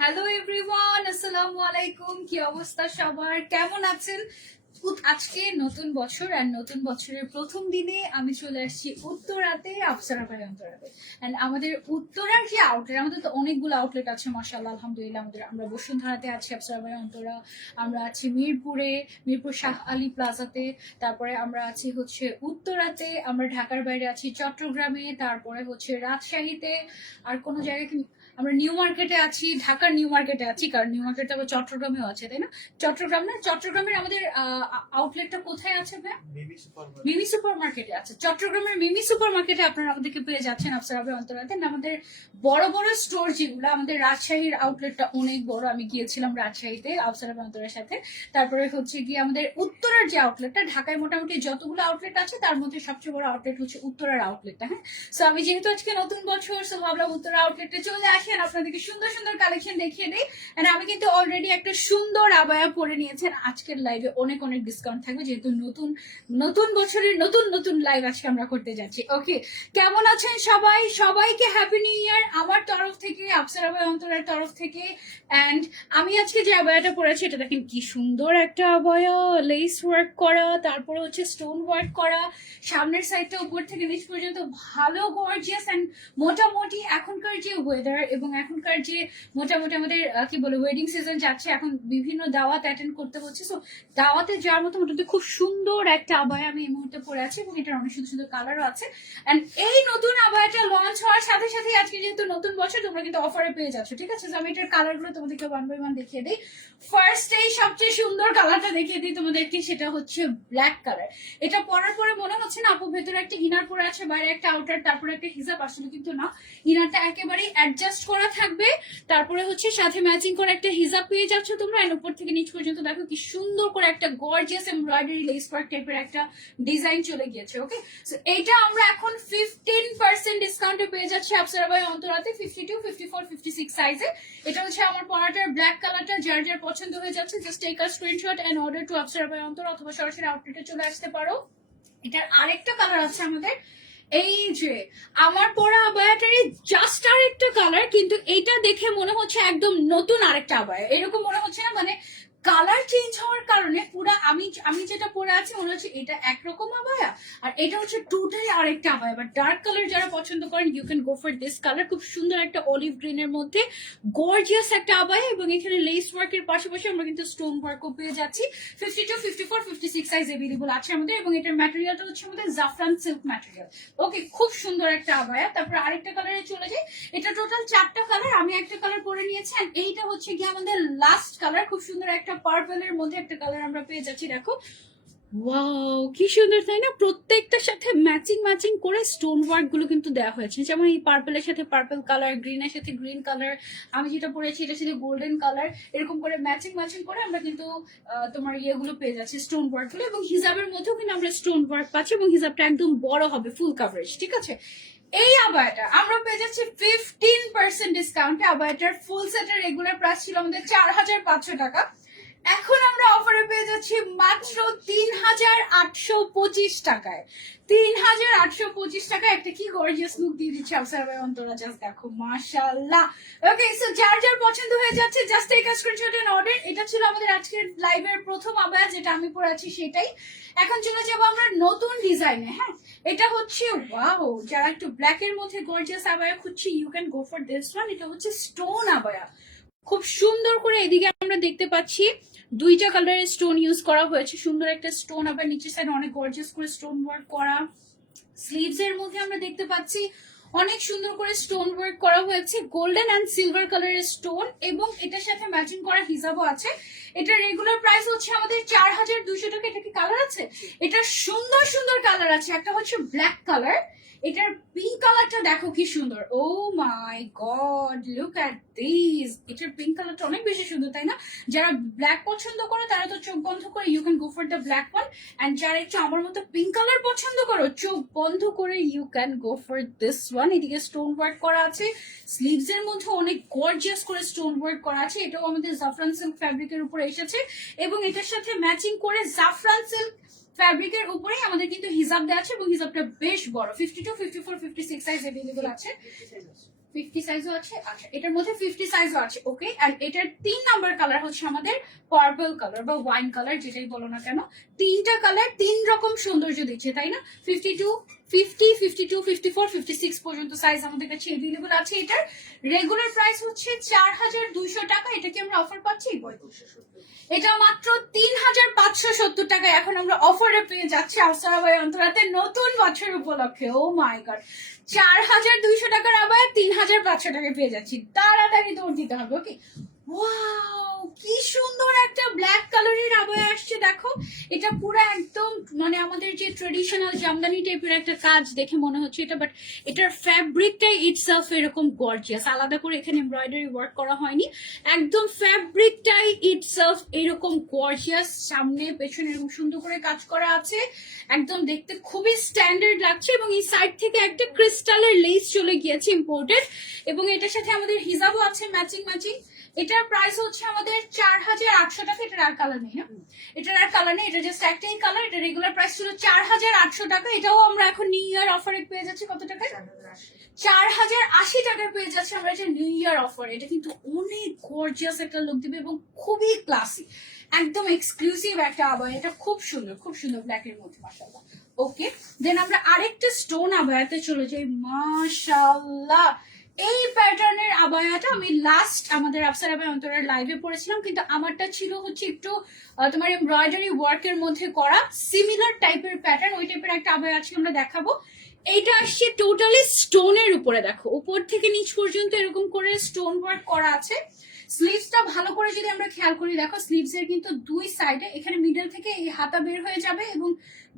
Hello everyone, আসসালামু আলাইকুম। কি অবস্থা সবার, কেমন আছেন? আজকে নতুন বছর আর নতুন বছরের প্রথম দিনে আমি চলে আসছি উত্তরাতে, আফসারা ভাই অন্তরাতে। এন্ড আমাদের উত্তরার যে আউটলেট, আমাদের তো অনেকগুলো আউটলেট আছে মাশাআল্লাহ, আলহামদুলিল্লাহ। আমরা বসুন্ধরাতে আছি আফসারা ভাই অন্তরা, আমরা আছি মিরপুরে, মিরপুর শাহ আলী প্লাজাতে, তারপরে আমরা আছি হচ্ছে উত্তরাতে, আমরা ঢাকার বাইরে আছি চট্টগ্রামে, তারপরে হচ্ছে রাজশাহীতে। আর কোনো জায়গায় আমরা নিউ মার্কেটে আছি, ঢাকার নিউ মার্কেটে আছি, কারণ নিউ মার্কেটে আবার চট্টগ্রামেও আছে, তাই না? চট্টগ্রাম না, চট্টগ্রামের আমাদের আউটলেটটা কোথায় আছে ভাই? মিমি সুপার মার্কেটে আছে। চট্টগ্রামের মিমি সুপার মার্কেটে আপনারা আমাদেরকে পেয়ে যাচ্ছেন আফসারা ভাই অন্তরাতে। আমাদের বড় বড় স্টোর যেগুলো, আমাদের রাজশাহীর আউটলেটটা অনেক বড়, আমি গিয়েছিলাম রাজশাহীতে আফসারা ভাই অন্তরার সাথে। তারপরে হচ্ছে গিয়ে আমাদের উত্তরার যে আউটলেটটা, ঢাকায় মোটামুটি যতগুলো আউটলেট আছে তার মধ্যে সবচেয়ে বড় আউটলেট হচ্ছে উত্তরার আউটলেটটা। হ্যাঁ, সো আমি যেহেতু আজকে নতুন বছর, সো ভাবলাম উত্তরা আউটলেটে চলে আসি আর আপনাদেরকে সুন্দর সুন্দর কালেকশন দেখিয়ে দিই। আমি কিন্তু অলরেডি একটা সুন্দর আবায়া পরে নিয়েছেন। আজকের লাইভে অনেক অনেক ডিসকাউন্ট থাকবে, যেহেতু নতুন নতুন বছরের নতুন নতুন লাইভ আজকে আমরা করতে যাচ্ছি। ওকে, কেমন আছেন সবাই? সবাইকে হ্যাপি নিউ ইয়ার আমার তরফ থেকে, আফসারা ভাই অন্তরের তরফ থেকে। এন্ড আমি আজকে যে আবায়াটা পরেছি, এটা দেখেন কি সুন্দর একটা আবায়া, লেস ওয়ার্ক করা, তারপরে হচ্ছে স্টোন ওয়ার্ক করা, সামনের সাইডটা উপর থেকে নিচ পর্যন্ত ভালো গর্জিয়াস। এন্ড মোটামুটি এখনকার যে ওয়েদার এবং এখনকার যে মোটামুটি আমাদের কি বলে ওয়েডিং সিজন যাচ্ছে, এখন বিভিন্ন দাওয়াত অ্যাটেন্ড করতে হচ্ছে। সো দাওয়াতে যাওয়ার মতো মোটামুটি খুব সুন্দর একটা আবায়া আমি এই মুহূর্তে পরে আছি, এবং এটার অনেক সুন্দর সুন্দর কালারও আছে। এন্ড এই নতুন আবায়াটা লঞ্চ হওয়ার সাথে সাথে আজকে যেহেতু নতুন বছর, তোমরা কিন্তু অফারে পেয়ে যাচ্ছ, ঠিক আছে? আমি এটার কালারগুলো তোমাদেরকে ওয়ান বাই ওয়ান দেখিয়ে দিই। ফার্স্টেই সবচেয়ে সুন্দর কালারটা দেখিয়ে দিই তোমাদেরকে, সেটা হচ্ছে ব্ল্যাক কালার। এটা পরার পরে মনে হচ্ছে না আপু ভেতরে একটা ইনার পরে আছে, বাইরে একটা আউটার, তারপরে একটা হিজাব, আসলে কিন্তু না, ইনারটা একেবারেই অ্যাডজাস্ট করা থাকবে, তারপরে হচ্ছে সাথে ম্যাচিং করে একটা হিজাব পেয়ে যাচ্ছ তোমরা। এর উপর থেকে নিচ পর্যন্ত দেখো কি সুন্দর করে একটা গর্জিয়াস এমব্রয়ডারি লেস ওয়ার্ক টাইপের একটা ডিজাইন চলে গিয়েছে। ওকে, সো এটা আমরা এখন 15% ডিসকাউন্টে পেয়ে যাচ্ছি আফসারা ভাই অন্তরাতে, 52, 54, 56 সাইজে। এটা হচ্ছে আমার পরাটার ব্ল্যাক কালারটা, যার যার পছন্দ হয়ে যাচ্ছে just take a screenshot and order to Afsara by Antar, অথবা সরাসরি আউটলেটে চলে আসতে পারো। এটার আরেকটা কালার আছে আমাদের, এই যে আমার পরা আবায়াটারই জাস্ট আরেকটা কালার, কিন্তু এটা দেখে মনে হচ্ছে একদম নতুন আরেকটা আবায়া, এরকম মনে হচ্ছে না? মানে কালার চেঞ্জ হওয়ার কারণে পুরো আমি যেটা পরে আছি মনে হচ্ছে এটা একরকম আবায়া, আর এটা হচ্ছে টোটালি আরেকটা আবায়া। বাট ডার্ক কালার যারা পছন্দ করেন, you can go for this colour. খুব সুন্দর একটা অলিভ গ্রিন এর মধ্যে গর্জিয়াস একটা আবায়া, এবং এখানে লেস ওয়ার্কের পাশাপাশি আমরা কিন্তু স্টোন ওয়ার্কও পেয়ে যাচ্ছি। 52, 54, 56 সাইজ এভেলেবল আছে আমাদের, এবং এটার ম্যাটেরিয়ালটা হচ্ছে আমাদের জাফরান সিল্ক ম্যাটেরিয়াল। ওকে, খুব সুন্দর একটা আবায়া। তারপর আরেকটা কালারে চলে যাই। এটা টোটাল 4টা কালার, আমি একটা কালার পরে নিয়েছি। আর এইটা হচ্ছে কি আমাদের লাস্ট কালার, খুব সুন্দর একটা পার্পল এর মধ্যে একটা কালার আমরা পেয়ে যাচ্ছি। দেখো, ওয়াও কি সুন্দর, তাই না? প্রত্যেকটার সাথে ম্যাচিং ম্যাচিং করে স্টোন ওয়ার্ক গুলো কিন্তু দেওয়া হয়েছে, যেমন এই পার্পলের সাথে পার্পল কালার, গ্রিনের সাথে গ্রিন কালার, আমি যেটা পরেছি এটার সাথে গোল্ডেন কালার, এরকম করে ম্যাচিং ম্যাচিং করে আমরা কিন্তু তোমার ইয়েগুলো পেয়ে যাচ্ছি, স্টোন ওয়ার্ক গুলো। এবং হিজাবের মধ্যেও কিন্তু আমরা স্টোন ওয়ার্ক পাচ্ছি, এবং হিজাবটা একদম বড় হবে, ফুল কাভারেজ, ঠিক আছে? এই আবায়াটা আমরা পেয়ে যাচ্ছি 15% ডিসকাউন্টে। আবায়াটার ফুল সেটের রেগুলার প্রাইস ছিল আমাদের 4500 টাকা, এখন আমরা অফারে পেয়ে যাচ্ছি মাত্র 3825 টাকায়। 3825 টাকায় একটা কি গর্জিয়াস লুক দিয়ে দিচ্ছে আফসারা ভাই অন্তরা, জাস্ট দেখো মাশাআল্লাহ। ওকে, সো যার যার পছন্দ হয়ে যাচ্ছে just take a screenshot and order. এটা ছিল আমাদের আজকের লাইভের প্রথম আবায়া, যেটা আমি পরে আছি সেটাই। এখন চলে যাবো আমরা নতুন ডিজাইনে। হ্যাঁ, এটা হচ্ছে ওয়াও, যারা একটু ব্ল্যাক এর মধ্যে গর্জিয়াস আবায়া খুঁজছি, you can go for this one. এটা হচ্ছে স্টোন আবায়া, খুব সুন্দর করে এদিকে আমরা দেখতে পাচ্ছি 2টা কালারের স্টোন ইউজ করা হয়েছে, সুন্দর একটা স্টোন, আবার নিচের সাইডে অনেক গর্জিয়াস করে স্টোন ওয়ার্ক করা। স্লিভস এর মধ্যে আমরা দেখতে পাচ্ছি অনেক সুন্দর করে স্টোন ওয়ার্ক করা হয়েছে, গোল্ডেন এন্ড সিলভার কালারের স্টোন, এবং এটার সাথে ম্যাচিং করা হিজাবও আছে। এটা রেগুলার প্রাইস হচ্ছে আমাদের 4200 টাকা। এটা কি কালার আছে? এটা সুন্দর সুন্দর কালার আছে, একটা হচ্ছে ব্ল্যাক কালার, এটার পিঙ্ক কালারটা দেখো কি সুন্দর, ও মাই গড লুক এট দিস। এটার পিঙ্ক কালারটা অনেক বেশি সুন্দর, তাই না? যারা ব্ল্যাক পছন্দ করো তারা তো চোখ বন্ধ করে you can go for the black one, and যারা একটু আমার মতো পিঙ্ক কালার পছন্দ করো চোখ বন্ধ করে you can go for this one. এদিকে স্টোন ওয়ার্ক করা আছে, স্লিভস এর মধ্যে অনেক গর্জিয়াস করে স্টোন ওয়ার্ক করা আছে। এটাও আমাদের জাফরান সিল্ক ফ্যাব্রিকের উপরে এসেছে, এবং এটার সাথে ম্যাচিং করে জাফরান সিল্ক ফ্যাব্রিকের উপরেই আমাদের কিন্তু হিজাব দেওয়া আছে, এবং হিজাবটা বেশ বড়, 52, 54, 56 সাইজ এভেলেবল আছে। 50 সাইজও আছে। আচ্ছা, এটার মধ্যে 50 সাইজও আছে। ওকে, এন্ড এটার 3 নাম্বার কালার হচ্ছে আমাদের পার্পল কালার বা ওয়াইন কালার, যেটাই বলো না কেন। তিনটা কালার তিন রকম সৌন্দর্য দিচ্ছে, তাই না? 52, 50, 52, 54, 56 পর্যন্ত সাইজ আমাদের কাছে अवेलेबल আছে। এটার রেগুলার প্রাইস হচ্ছে 4200 টাকা। এটা কি আমরা অফার পাচ্ছি? এটা মাত্র 3570 টাকা এখন আমরা অফারে পেয়ে যাচ্ছি আফসারা বাই অন্তরাতে নতুন বছর উপলক্ষে। ও মাই গড, 4200 টাকার আবার 3500 টাকায় পেয়ে যাচ্ছি। তাড়াতাড়ি দৌড় দিতে হবে। ওকে, ওয়াও, কি সুন্দর একটা ব্ল্যাক কালারের আবহাওয়া আসছে। দেখো, এটা পুরো একদম মানে আমাদের যে ট্রেডিশনাল জামদানি টাইপের একটা কাজ দেখে মনে হচ্ছে এটা, বাট এটার ফ্যাব্রিকটাই ইটসেলফ এরকম গর্জিয়াস, আলাদা করে এখানে এমব্রয়ডারি ওয়ার্ক করা হয়নি, একদম ফ্যাব্রিকটাই ইটসেলফ এরকম গর্জিয়াস। সামনে পেছনে এরকম সুন্দর করে কাজ করা আছে, একদম দেখতে খুবই স্ট্যান্ডার্ড লাগছে। এবং এই সাইড থেকে একটা ক্রিস্টালের লেস চলে গিয়েছে ইম্পোর্টেড, এবং এটার সাথে আমাদের হিজাবও আছে ম্যাচিং ম্যাচিং। এটার প্রাইস হচ্ছে আমাদের 4800 টাকা। এটার আর কালার নেই, হ্যাঁ এটার আর কালার নেই, এটা জাস্ট একটাই কালার। এটা রেগুলার প্রাইস ছিল 4800 টাকা। এটাও আমরা এখন নিউ ইয়ার অফারে পেয়ে যাচ্ছি কত টাকায়? 4080 টাকায় পেয়ে যাচ্ছে আমরা এটা নিউ ইয়ার অফার। এটা কিন্তু অনেক গর্জিয়াস একটা লুক দিবে এবং খুবই ক্লাসি, একদম এক্সক্লুসিভ একটা আবায়া। এটা খুব সুন্দর, খুব সুন্দর ব্ল্যাকের মধ্যে, মাশাআল্লাহ। ওকে, দেন আমরা আরেকটা স্টোন আবায়াতে চলে যাই। মাশাআল্লাহ, এই প্যাটার্নের আবায়াটা আমি লাস্ট আমাদের আফসারা বাই অন্তরের লাইভে পড়েছিলাম, কিন্তু আমারটা ছিল হচ্ছে একটু তোমার এমব্রয়ডারি ওয়ার্কের মধ্যে করা সিমিলার টাইপের প্যাটার্ন। ওই টাইপের একটা আবায়া আজকে আমরা দেখাবো। এইটা আসছে টোটালি স্টোনের উপরে। দেখো, উপর থেকে নিচ পর্যন্ত এরকম করে স্টোন ওয়ার্ক করা আছে। স্লিভসটা ভালো করে যদি আমরা খেয়াল করি, দেখো স্লিভস এর কিন্তু দুই সাইডে, এখানে মিডল থেকে এই হাতা বের হয়ে যাবে এবং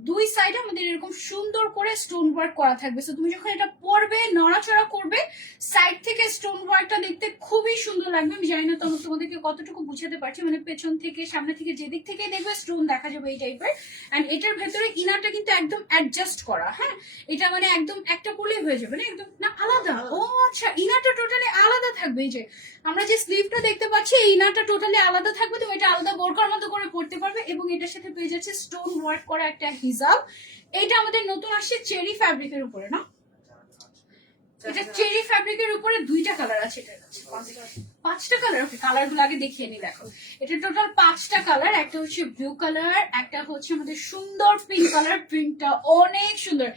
দুই সাইডে আমাদের এরকম সুন্দর করে স্টোন ওয়ার্ক করা থাকবে। সো তুমি যখন এটা পরবে, নড়াচড়া করবে, সাইড থেকে স্টোন ওয়ার্কটা দেখতে খুবই সুন্দর লাগবে। আমি জানি না তোমাদেরকে কতটুকু বুঝাতে পারছি, মানে পেছন থেকে সামনে থেকে যেদিক থেকে দেখবে স্টোন দেখা যাবে এই টাইপের। এন্ড এটার ভেতরে ইনারটা কিন্তু একদম অ্যাডজাস্ট করা, হ্যাঁ এটা মানে একদম একটা পরলেই হয়ে যাবে না, একদম না আলাদা। ও আচ্ছা, ইনারটা টোটালি আলাদা থাকবে। এই যে আমরা যে স্লিভটা দেখতে পাচ্ছি, এই ইনারটা টোটালি আলাদা থাকবে, তুমি এটা আলাদা বোরকার মতো করে পড়তে পারবে। এবং এটার সাথে পেয়ে যাচ্ছে স্টোন ওয়ার্ক করা একটা হিজাব। এটা আমাদের নতুন আসছে চেরি ফ্যাব্রিকের উপরে, না এটা চেরি ফ্যাব্রিকের উপরে দুইটা কালার আছে, এটার কাছে পাঁচটা কালার। ওকে, কালার গুলো আগে দেখিয়ে নি। দেখো, এটা টোটাল পাঁচটা কালার, একটা হচ্ছে ব্লু কালার, একটা হচ্ছে আমাদের সুন্দর পিঙ্ক কালার, পিঙ্কটা অনেক সুন্দর।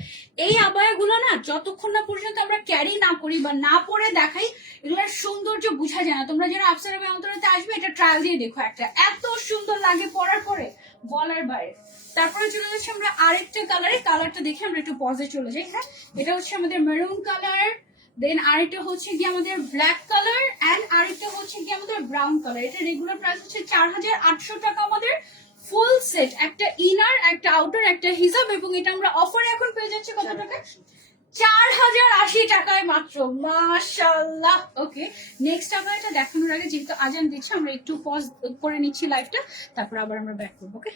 এই আবায়া গুলো না যতক্ষণ না পর্যন্ত আমরা ক্যারি না করি বা না পরে দেখাই, এগুলোর সৌন্দর্য বোঝা যায় না। তোমরা যারা আফসারা বাই অন্তরাতে আসবে, এটা ট্রায়াল দিয়ে দেখো, একটা এত সুন্দর লাগে পরার পরে বলার বাইরে। তারপরে চলে যাচ্ছে আমরা আরেকটা কালারে, কালারটা দেখে আমরা একটু পজে চলে যাই। হ্যাঁ, এটা হচ্ছে আমাদের মেরুন কালার, দেন আরেকটা হচ্ছে কি আমাদের ব্ল্যাক কালার, এন্ড আরেকটা হচ্ছে কি আমাদের ব্রাউন কালার। এটা রেগুলার প্রাইস হচ্ছে 4800 টাকা আমাদের ফুল সেট, একটা ইনার, একটা আউটার, একটা হিজাব। এবং এটা আমরা অফারে এখন পেয়ে যাচ্ছি কত টাকা? 4080 টাকায় মাত্র। মাশাআল্লাহ। ওকে, নেক্সট আবার এটা দেখানোর আগে যেহেতু আজান দিচ্ছে, আমরা একটু পজ করে নিচ্ছি লাইভটা, তারপর আবার আমরা ব্যাক করবো। ওকে।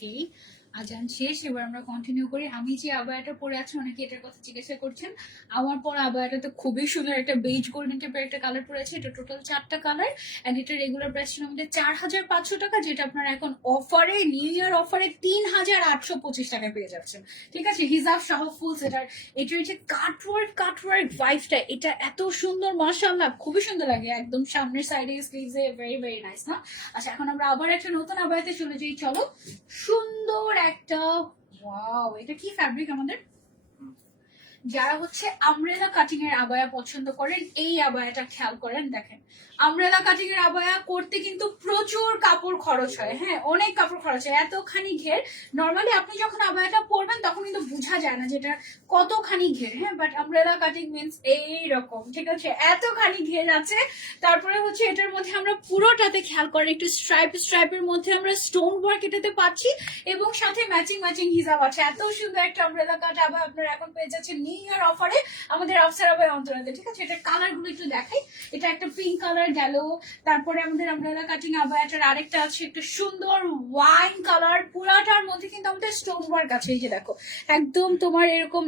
ওকে, আজান শেষ, এবার আমরা কন্টিনিউ করি। আমি যে আবায়াটা পরে আছি, অনেকে এটার কথা জিজ্ঞাসা করছেন। আমার পরা আবায়াটা তো খুবই সুন্দর, একটা বেজ গোল্ডেন টাইপের একটা কালার পরেছে। এটা টোটাল 4টা কালার, এন্ড এটা রেগুলার প্রাইস ছিল আমাদের 4500 টাকা, যেটা আপনারা এখন অফারে, নিউ ইয়ার অফারে 3825 টাকায় পেয়ে যাচ্ছেন। ঠিক আছে, হিজাব সহ ফুল সেটার। এটার যে কাটওয়ার্ক ভাইবটা, এটা এত সুন্দর, মাশাআল্লাহ খুবই সুন্দর লাগে, একদম সামনের সাইডে স্লিভসে ভেরি ভেরি নাইস না। আচ্ছা, এখন আমরা আবার একটা নতুন আবায়াতে চলে যাই, চলো। সুন্দর একটা, ওয়াও, এটা কি ফ্যাব্রিক আমাদের? যারা হচ্ছে আমব্রেলা কাটিং এর আবায়া পছন্দ করেন, এই আবায়াটা খেয়াল করেন, দেখেন আমব্রেলা কাটিং এর আবায়া করতে কিন্তু প্রচুর কাপড় খরচ হয়, হ্যাঁ অনেক কাপড় খরচ হয়, এতখানি ঘের। নর্মালি আপনি যখন আবায়াটা পরবেন তখন কিন্তু বোঝা যায় না যেটা কতখানি ঘের, হ্যাঁ, বাট আমব্রেলা কাটিং মিন্স এইরকম, ঠিক আছে, এতখানি ঘের আছে। তারপরে হচ্ছে এটার মধ্যে আমরা পুরোটাতে খেয়াল করেন একটু স্ট্রাইপের মধ্যে আমরা স্টোন ওয়ার্ক এটাতে পাচ্ছি, এবং সাথে ম্যাচিং হিজাব আছে। এত সুন্দর একটা আমব্রেলা কাট আবায়া আপনারা এখন পেয়ে যাচ্ছেন নিউ ইয়ার অফারে আমাদের আফসারা বাই অন্তরাতে। ঠিক আছে, এটার কালার গুলো একটু দেখাই। এটা একটা পিঙ্ক কালার গেল, তারপরে আমাদের আমব্রেলা কাটিং আবায়াটার আরেকটা আছে একটা সুন্দর ওয়াইন কালার, পুরাটার মধ্যে কিন্তু আমাদের স্টোন ওয়ার্ক আছে। এই যে দেখো, একদম তোমার এরকম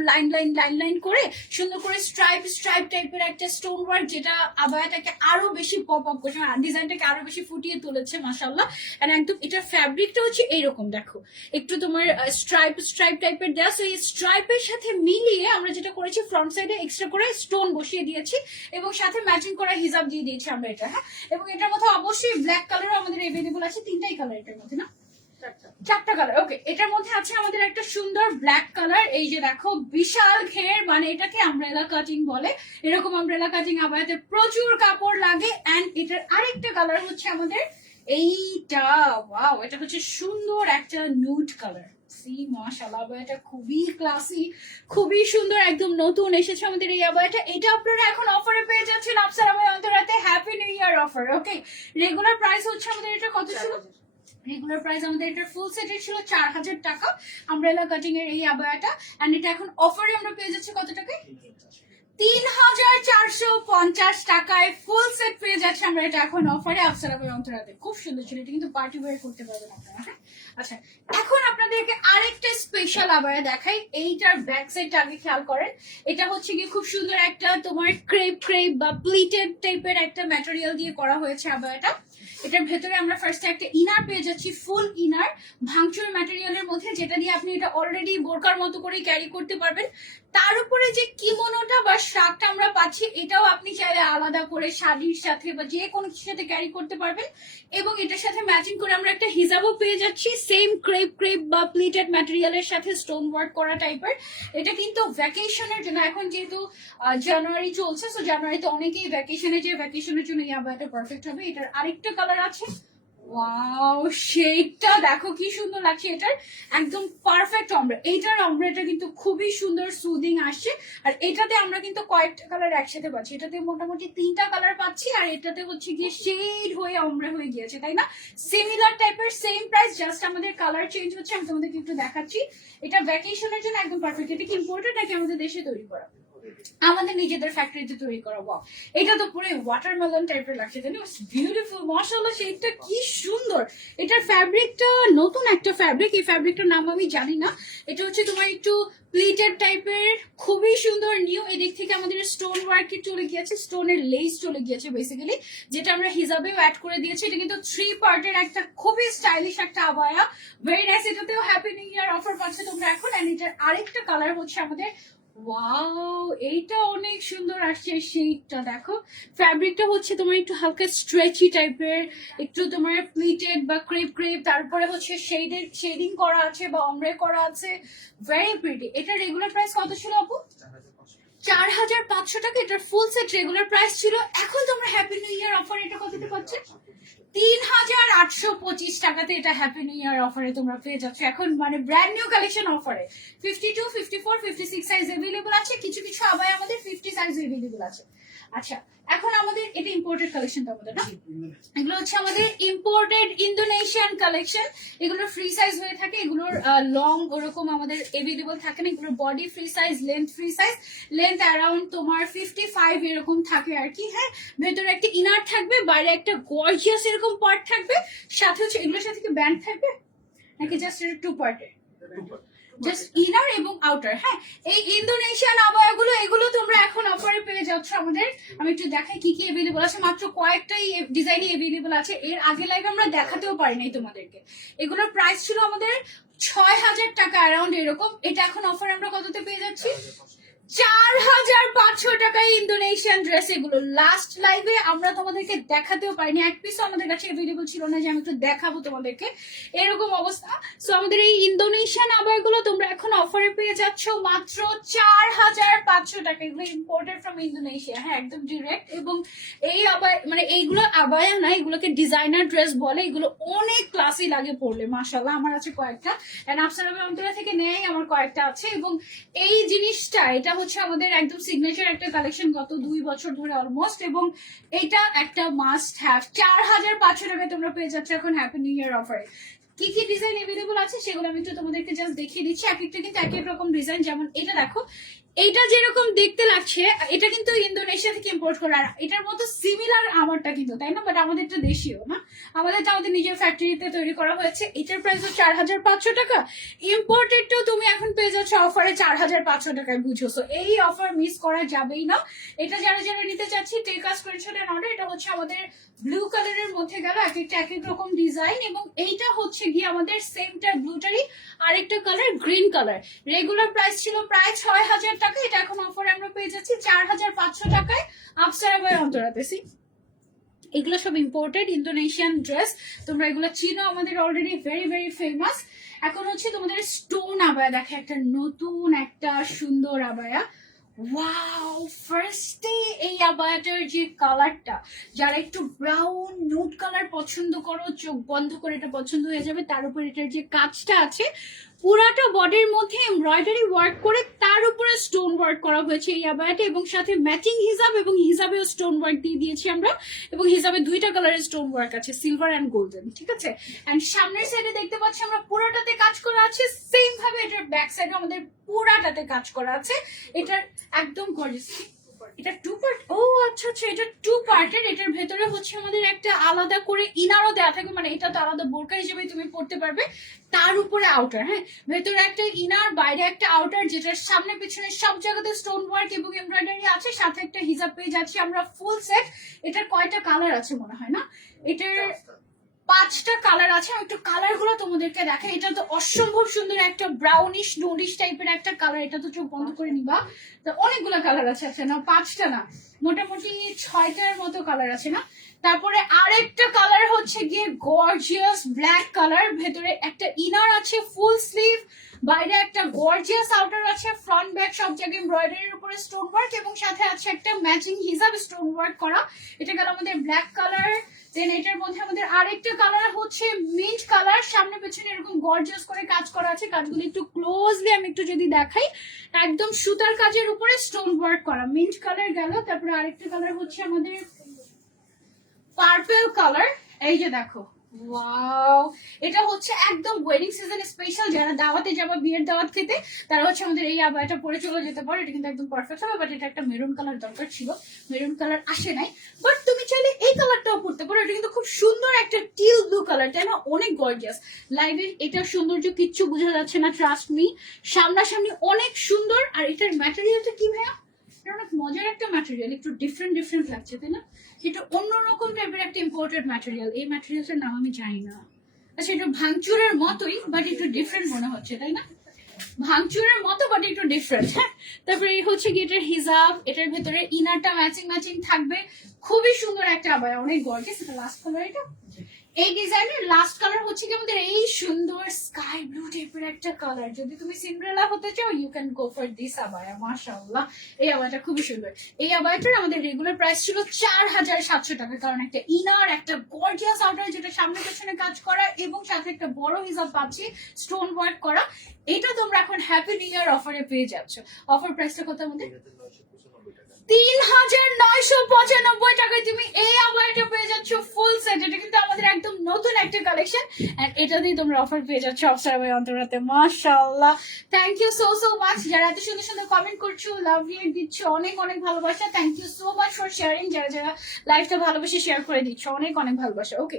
লাইন করে সুন্দর করে স্ট্রাইপ টাইপের একটা স্টোন ওয়ার্ক, যেটা আবায়াটাকে আরো বেশি পপ আপ করছে, ডিজাইনটাকে আরো বেশি ফুটিয়ে তুলেছে মাশাআল্লাহ। এন্ড একদম এটার ফ্যাব্রিকটা হচ্ছে এইরকম, দেখো একটু তোমার স্ট্রাইপ টাইপের দেওয়া। এই স্ট্রাইপের সাথে মিলিয়ে আমরা যেটা করেছি, ফ্রন্ট সাইডে এক্সট্রা করে স্টোন বসিয়ে দিয়েছি, এবং সাথে ম্যাচিং করা হিজাব দিয়ে দিয়েছি আমরা এটা, হ্যাঁ। এবং এটার মধ্যে অবশ্যই ব্ল্যাক কালারও আমাদের এভেলেবল আছে, 3টাই কালার এটার মধ্যে, না 4টা কালার। ওকে, এটার মধ্যে আছে আমাদের একটা সুন্দর ব্ল্যাক কালার। এই যে দেখো, বিশাল ঘের, মানে এটাকে আমব্রেলা কাটিং বলে। এরকম আমব্রেলা কাটিং আবায়াতে প্রচুর কাপড় লাগে। এন্ড এটার আরেকটা কালার হচ্ছে আমাদের এইটা, ওয়াও, এটা হচ্ছে সুন্দর একটা নুড কালার। সি মাশাআল্লাহ, আবায়াটা খুবই ক্লাসি, খুবই সুন্দর, একদম নতুন এসেছে আমাদের এই আবায়াটা। এটা আপনারা এখন অফারে পেয়ে যাচ্ছেন আফসারা বাই অন্তরাতে, happy new year offer. Okay, regular price হচ্ছে আমাদের এটা কত ছিল? রেগুলার প্রাইস আমাদের এটা ফুল সেটের ছিল 4000 টাকা, আমব্রেলা কাটিং এর এই আবায়াটা। এন্ড এটা এখন অফারে আমরা পেয়ে যাচ্ছি কত টাকায়? 3450 টাকায় ফুল সেট পেয়ে যাচ্ছে আমরা এটা এখন অফারে আফসারা বাই অন্তরাতে। খুব সুন্দর ছিল, এটা কিন্তু পার্টি ওয়্যার করতে পারবেন আপনারা, হ্যাঁ। আচ্ছা, এখন আপনাদেরকে আরেকটা স্পেশাল আবায়া দেখাই। এইটার ব্যাক সাইডটা আগে খেয়াল করেন। এটা হচ্ছে কি খুব সুন্দর একটা তোমার ক্রেপ বা প্লিটেড টাইপের একটা ম্যাটেরিয়াল দিয়ে করা হয়েছে আবায়াটা। এটার ভেতরে আমরা ফার্স্টে একটা ইনার পেয়ে যাচ্ছি, ফুল ইনার ভাঙচুর ম্যাটেরিয়ালের মধ্যে, যেটা দিয়ে আপনি এটা অলরেডি বোরকার মতো করে ক্যারি করতে পারবেন। তার উপরে যে কিমোনোটা বা শার্টটা আমরা পাচ্ছি, এটাও আপনি চাইলে আলাদা করে শাড়ির সাথে বা যে কোনো কিছুর সাথে ক্যারি করতে পারবেন। এবং এটার সাথে ম্যাচিং করে আমরা একটা হিজাবও পেয়ে যাচ্ছি, সেম ক্রেপ বা প্লিটেড ম্যাটেরিয়ালের সাথে স্টোন ওয়ার্ক করা টাইপের। এটা কিন্তু ভ্যাকেশনের জন্য, এখন যেহেতু জানুয়ারি চলছে, সো জানুয়ারিতে অনেকেই ভ্যাকেশনের জন্য এই আবায়াটা পারফেক্ট হবে। এটার আরেকটা কালার আছে, ওয়াও, শেডটা দেখো কি সুন্দর লাগছে, এটার একদম পারফেক্ট অমব্রে। এইটার অমব্রেটা কিন্তু খুবই সুন্দর, সুদিং আসছে। আর এটাতে আমরা কিন্তু কয়েকটা কালার একসাথে পাচ্ছি, এটাতে মোটামুটি 3টা কালার পাচ্ছি, আর এটাতে হচ্ছে গিয়ে শেড হয়ে অমব্রে হয়ে গিয়েছে, তাই না? সিমিলার টাইপের, সেম প্রাইস, জাস্ট আমাদের কালার চেঞ্জ হচ্ছে। আমি তোমাদেরকে একটু দেখাচ্ছি। এটা ভ্যাকেশনের জন্য একদম পারফেক্ট। এটা কি ইম্পোর্টেড নাকি আমাদের দেশে তৈরি করা? আমাদের নিজেদের ফ্যাক্টরিতে তৈরি করা। এটা তো পুরো ওয়াটারমেলন টাইপের লাগছে, তাই না? বিউটিফুল, মাশাআল্লাহ, শেডটা কি সুন্দর। এটার ফ্যাব্রিকটা নতুন একটা ফ্যাব্রিক, এই ফ্যাব্রিকটার নাম আমি জানি না। এটা হচ্ছে তোমার একটু প্লিটেড টাইপের, খুবই সুন্দর, নিউ। এদিক থেকে আমাদের স্টোন ওয়ার্কে চলে গিয়েছে, স্টোনের লেস চলে গিয়েছে বেসিক্যালি, যেটা আমরা হিজাবেও অ্যাড করে দিয়েছি। এটা কিন্তু 3 পার্টের একটা খুবই স্টাইলিশ একটা আবায়া, ভেরি নাইস। এটাতেও হ্যাপি নিউ ইয়ার অফার পাচ্ছে তোমরা এখন। এন্ড এটার আরেকটা কালার হচ্ছে আমাদের, ওয়াও, এইটা অনেক সুন্দর আসছে। শেডটা দেখো, ফ্যাব্রিকটা হচ্ছে তোমার একটু হালকা স্ট্রেচি টাইপের, একটু তোমার প্লিটেড বা ক্রেপ, তারপরে হচ্ছে শেডিং করা আছে বা অমব্রে করা আছে, ভেরি প্রিটি। এটা রেগুলার প্রাইস কত ছিল আপু? 4500 টাকা। এটার ফুল সেট রেগুলার প্রাইস ছিল, এখন তোমরা হ্যাপি নিউ ইয়ার অফার এটা কততে পাচ্ছে? 3825 টাকাতে এটা হ্যাপি নিউ ইয়ার অফারে তোমরা পেয়ে যাচ্ছ এখন, মানে ব্র্যান্ড নিউ কালেকশন অফারে। 52, 54, 56 সাইজ এভেলেবল আছে, কিছু আবায়া আমাদের 50 সাইজ এভেলেবল আছে। আচ্ছা, এখন আমাদের এটা ইম্পোর্টেড কালেকশন, আমাদের না, এগুলো হচ্ছে আমাদের ইম্পোর্টেড ইন্দোনেশিয়ান কালেকশন। এগুলোর ফ্রি সাইজ হয়ে থাকে, এগুলোর লং ওরকম আমাদের এভেলেবল থাকে না। এগুলোর body free size, length free size, length around তোমার 55 এরকম থাকে আর কি, হ্যাঁ। ভেতরে একটা ইনার থাকবে, বাইরে একটা গর্জিয়াস এরকম পার্ট থাকবে, সাথে হচ্ছে এগুলোর সাথে কি ব্যান্ড থাকবে, নাকি জাস্ট টু পার্টের? জাস্ট ইনার এবং আউটার। হ্যাঁ, এই ইন্দোনেশিয়ান আবায়াগুলো এগুলো তোমরা এখন অফারে পেয়ে যাচ্ছ আমাদের। আমি একটু দেখাই কি কি এভেলেবল আছে, মাত্র কয়েকটাই ডিজাইনই এভেলেবল আছে। এর আগে লাইভে আমরা দেখাতেও পারি নাই তোমাদেরকে। এগুলোর প্রাইস ছিল আমাদের 6,000 টাকা অ্যারাউন্ড এরকম। এটা এখন অফার আমরা কততে পেয়ে যাচ্ছি? 4,500 টাকায় ইন্দোনেশিয়ান ড্রেস। এগুলো লাস্ট লাইভে আমরা তোমাদেরকে দেখাতেও পারিনি, এক পিসও আমাদের কাছে অ্যাভেলেবল ছিল না যে আমি একটু দেখাবো তোমাদেরকে, এরকম অবস্থা। সো আমাদের এই ইন্দোনেশিয়ান আবায়াগুলো তোমরা এখন অফারে পেয়ে যাচ্ছ মাত্র 4,500 টাকা। এগুলো ইম্পোর্টেড ফ্রম ইন্দোনেশিয়া। হ্যাঁ, একদম ডিরেক্ট। এবং এই আবায়া মানে এইগুলো আবায়া না, এগুলোকে ডিজাইনার ড্রেস বলে। এগুলো অনেক ক্লাসি লাগে পরলে, মাশাআল্লাহ। আমার আছে কয়েকটা, এন্ড আফসারা অন্তরা থেকে নেই আমার কয়েকটা আছে। এবং এই জিনিসটা এটা হচ্ছে আমাদের একদম সিগনেচার একটা কালেকশন গত 2 বছর ধরে অলমোস্ট। এবং এটা একটা মাস্ট হ্যাভ। 4,500 টাকায় তোমরা পেয়ে যাচ্ছ এখন হ্যাপি নিউ ইয়ার অফারে। কি কি ডিজাইন এভেলেবল আছে সেগুলো আমি একটু তোমাদেরকে জাস্ট দেখিয়ে দিচ্ছি। এক একটা কিন্তু এক এক রকম ডিজাইন। যেমন এটা দেখো, এটা যেরকম দেখতে লাগছে এটা কিন্তু ইন্দোনেশিয়া থেকে ইম্পোর্ট করা। আর এটার মতো সিমিলার আমারটা কিন্তু, তাই না? বাট আমাদেরটা দেশীয় না, আমাদেরটা আমাদের নিজের ফ্যাক্টরিতে তৈরি করা হয়েছে। এটার প্রাইস 4,500 টাকা। ইম্পোর্টেডটাও তুমি এখন পেয়ে যাচ্ছ অফারে 4,500 টাকায়, বুঝো। সো এই অফার মিস করা যাবেই না। এটা যারা যারা নিতে চাচ্ছি take a screenshot and order. এটা হচ্ছে আমাদের ব্লু কালারের মধ্যে গেল, এক একটা এক এক রকম ডিজাইন। এবং এইটা হচ্ছে গিয়ে আমাদের সেমটা ব্লুটারই আরেকটা colour green colour. Regular price ছিল প্রায় 6,000 টাকা, এটা এখন অফারে আমরা পেয়ে যাচ্ছি 4,500 টাকায় আফসারা বাই অন্তরাতে। এগুলো সব ইম্পোর্টেড ইন্দোনেশিয়ান ড্রেস, তোমরা এগুলো চিনো, আমাদের অলরেডি ভেরি ভেরি ফেমাস। এখন হচ্ছে তোমাদের স্টোন আবায়া দেখে, একটা নতুন একটা সুন্দর আবায়া। ওয়াও, ফার্স্টে এই আবায়াটার যে কালারটা, যারা একটু ব্রাউন নুড কালার পছন্দ করো, চোখ বন্ধ করে এটা পছন্দ হয়ে যাবে। তার উপর এটার যে কাজটা আছে, পুরাটা বডির মধ্যে এমব্রয়ডারি ওয়ার্ক করে তার উপরে স্টোন ওয়ার্ক করা হয়েছে এই আবায়াটা। এবং সাথে ম্যাচিং হিজাব, এবং হিজাবেও স্টোন ওয়ার্ক দিয়ে দিয়েছি আমরা। এবং হিজাবে 2টা কালারের স্টোন ওয়ার্ক আছে, সিলভার অ্যান্ড গোল্ডেন, ঠিক আছে? এন্ড সামনের সাইডে দেখতে পাচ্ছি আমরা পুরাটাতে কাজ করা আছে। সেম ভাবে এটার ব্যাক সাইডে আমাদের পুরাটাতে কাজ করা আছে। এটার একদম গর্জিয়াস। এটা 2 পার্ট। ও আচ্ছা আচ্ছা, এটা 2 পার্টের। এটার ভেতরে হচ্ছে আমাদের একটা আলাদা করে ইনারও দেওয়া থাকে, মানে এটা তো আলাদা বোরকা হিসেবে তুমি পড়তে পারবে। তার উপরে আউটার, হ্যাঁ, ভেতরে একটা ইনার, বাইরে একটা আউটার, যেটার সামনে পিছনে সব জায়গাতে স্টোন ওয়ার্ক এবং এমব্রয়ডারি আছে। সাথে একটা হিজাব পেয়ে যাচ্ছি আমরা ফুল সেট। এটার কয়টা কালার আছে মনে হয় না, এটার 5টা কালার আছে। আমি একটু কালার গুলো তোমাদেরকে দেখাই। এটা তো অসম্ভব সুন্দর একটা ব্রাউনিশ নুডিশ টাইপের একটা কালার। এটা তো চোখ বন্ধ করে নিবা। তো অনেকগুলো কালার আছে। আচ্ছা না, 5টা না, মোটামুটি 6টার মতো কালার আছে না। তারপরে আরেকটা কালার হচ্ছে গিয়ে গর্জিয়াস ব্ল্যাক কালার। ভেতরে একটা ইনার আছে ফুল স্লিভ, বাইরে একটা গর্জিয়াস আউটার আছে, ফ্রন্ট ব্যাক সব জায়গায় এমব্রয়ডারির উপরে স্টোন ওয়ার্ক, এবং সাথে আছে একটা ম্যাচিং হিজাব স্টোন ওয়ার্ক করা। এটা গেল আমাদের ব্ল্যাক কালার। দেন এটার মধ্যে আমাদের আরেকটা কালার হচ্ছে মিন্ট কালার। সামনে পেছনে এরকম গর্জিয়াস করে কাজ করা আছে। কাজগুলো একটু ক্লোজলি আমি একটু যদি দেখাই, একদম সুতার কাজের উপরে স্টোন ওয়ার্ক করা। মিন্ট কালার গেল। তারপরে আরেকটা কালার হচ্ছে আমাদের পার্পল কালার। এই যে দেখো, ওয়াও, এটা হচ্ছে একদম ওয়েডিং সিজন স্পেশাল। যারা দাওয়াতে যাবে, বিয়ের দাওয়াত খেতে, তারা হচ্ছে আমাদের এই আবায়াটা পরে চলে যেতে পারে। এটা কিন্তু একদম পারফেক্ট হবে। বাট এটা একটা মেরুন কালার দরকার ছিল, মেরুন কালার আসে নাই। বাট তুমি চাইলে এই কালারটাও পরতে পারো। এটা কিন্তু খুব সুন্দর একটা টিল ব্লু কালার, তাই না? অনেক গর্জিয়াস। লাইভে এটার সৌন্দর্য কিচ্ছু বোঝা যাচ্ছে না, ট্রাস্ট মি, সামনাসামনি অনেক সুন্দর। আর এটার ম্যাটেরিয়ালটা কি ভাইয়া? এটা অনেক মজার একটা ম্যাটেরিয়াল, একটু ডিফারেন্ট ডিফারেন্ট লাগছে, তাই না? এটা অন্যরকম টাইপের একটা ইম্পোর্টেড ম্যাটেরিয়াল। এই ম্যাটেরিয়ালটার নাম আমি জানি না। আচ্ছা, এটা ভাঙচুরের মতোই বাট একটু ডিফারেন্ট মনে হচ্ছে, তাই না? ভাঙচুরের মতো বাট একটু ডিফারেন্ট। হ্যাঁ, তারপরে এই হচ্ছে কি এটার হিজাব। এটার ভেতরে ইনারটা ম্যাচিং ম্যাচিং থাকবে। খুবই সুন্দর একটা আবায়া, অনেক গর্জিয়াস। এটা লাস্ট কালার। এটা এই ডিজাইনের লাস্ট কালার হচ্ছে কি আমাদের এই সুন্দর স্কাই ব্লু টাইপের একটা কালার। যদি তুমি সিন্ড্রেলা হতে চাও, you can go for this আবায়া। মাশাআল্লাহ, এই আবায়াটা খুবই সুন্দর। এই আবায়াটার আমাদের রেগুলার প্রাইস ছিল 4,700 টাকা। কারণ একটা ইনার, একটা গর্জিয়াস আউটার যেটা সামনে পেছনে কাজ করা, এবং সাথে একটা বড় হিজাব পাচ্ছি স্টোন ওয়ার্ক করা। এটা তোমরা এখন হ্যাপি নিউ ইয়ার অফারে পেয়ে যাচ্ছ। অফার প্রাইসটা কত আমাদের? 3,995 টাকায় তুমি এই আবায়াটা পেয়ে যাচ্ছ ফুল সেট। এটা কিন্তু আমাদের একদম নতুন একটা কালেকশন, এন্ড এটা দিয়ে তোমরা অফার পেয়ে যাচ্ছ অফসারা বাই অন্তরাতে। মাশাআল্লাহ, thank you so so much. যারা এত সুন্দর সুন্দর কমেন্ট করছো, লাভ রিয়েক্ট দিচ্ছ, অনেক অনেক ভালোবাসা। Thank you so much for sharing. যারা যারা লাইভটা ভালোবেসে শেয়ার করে দিচ্ছ, অনেক অনেক ভালোবাসা। ওকে,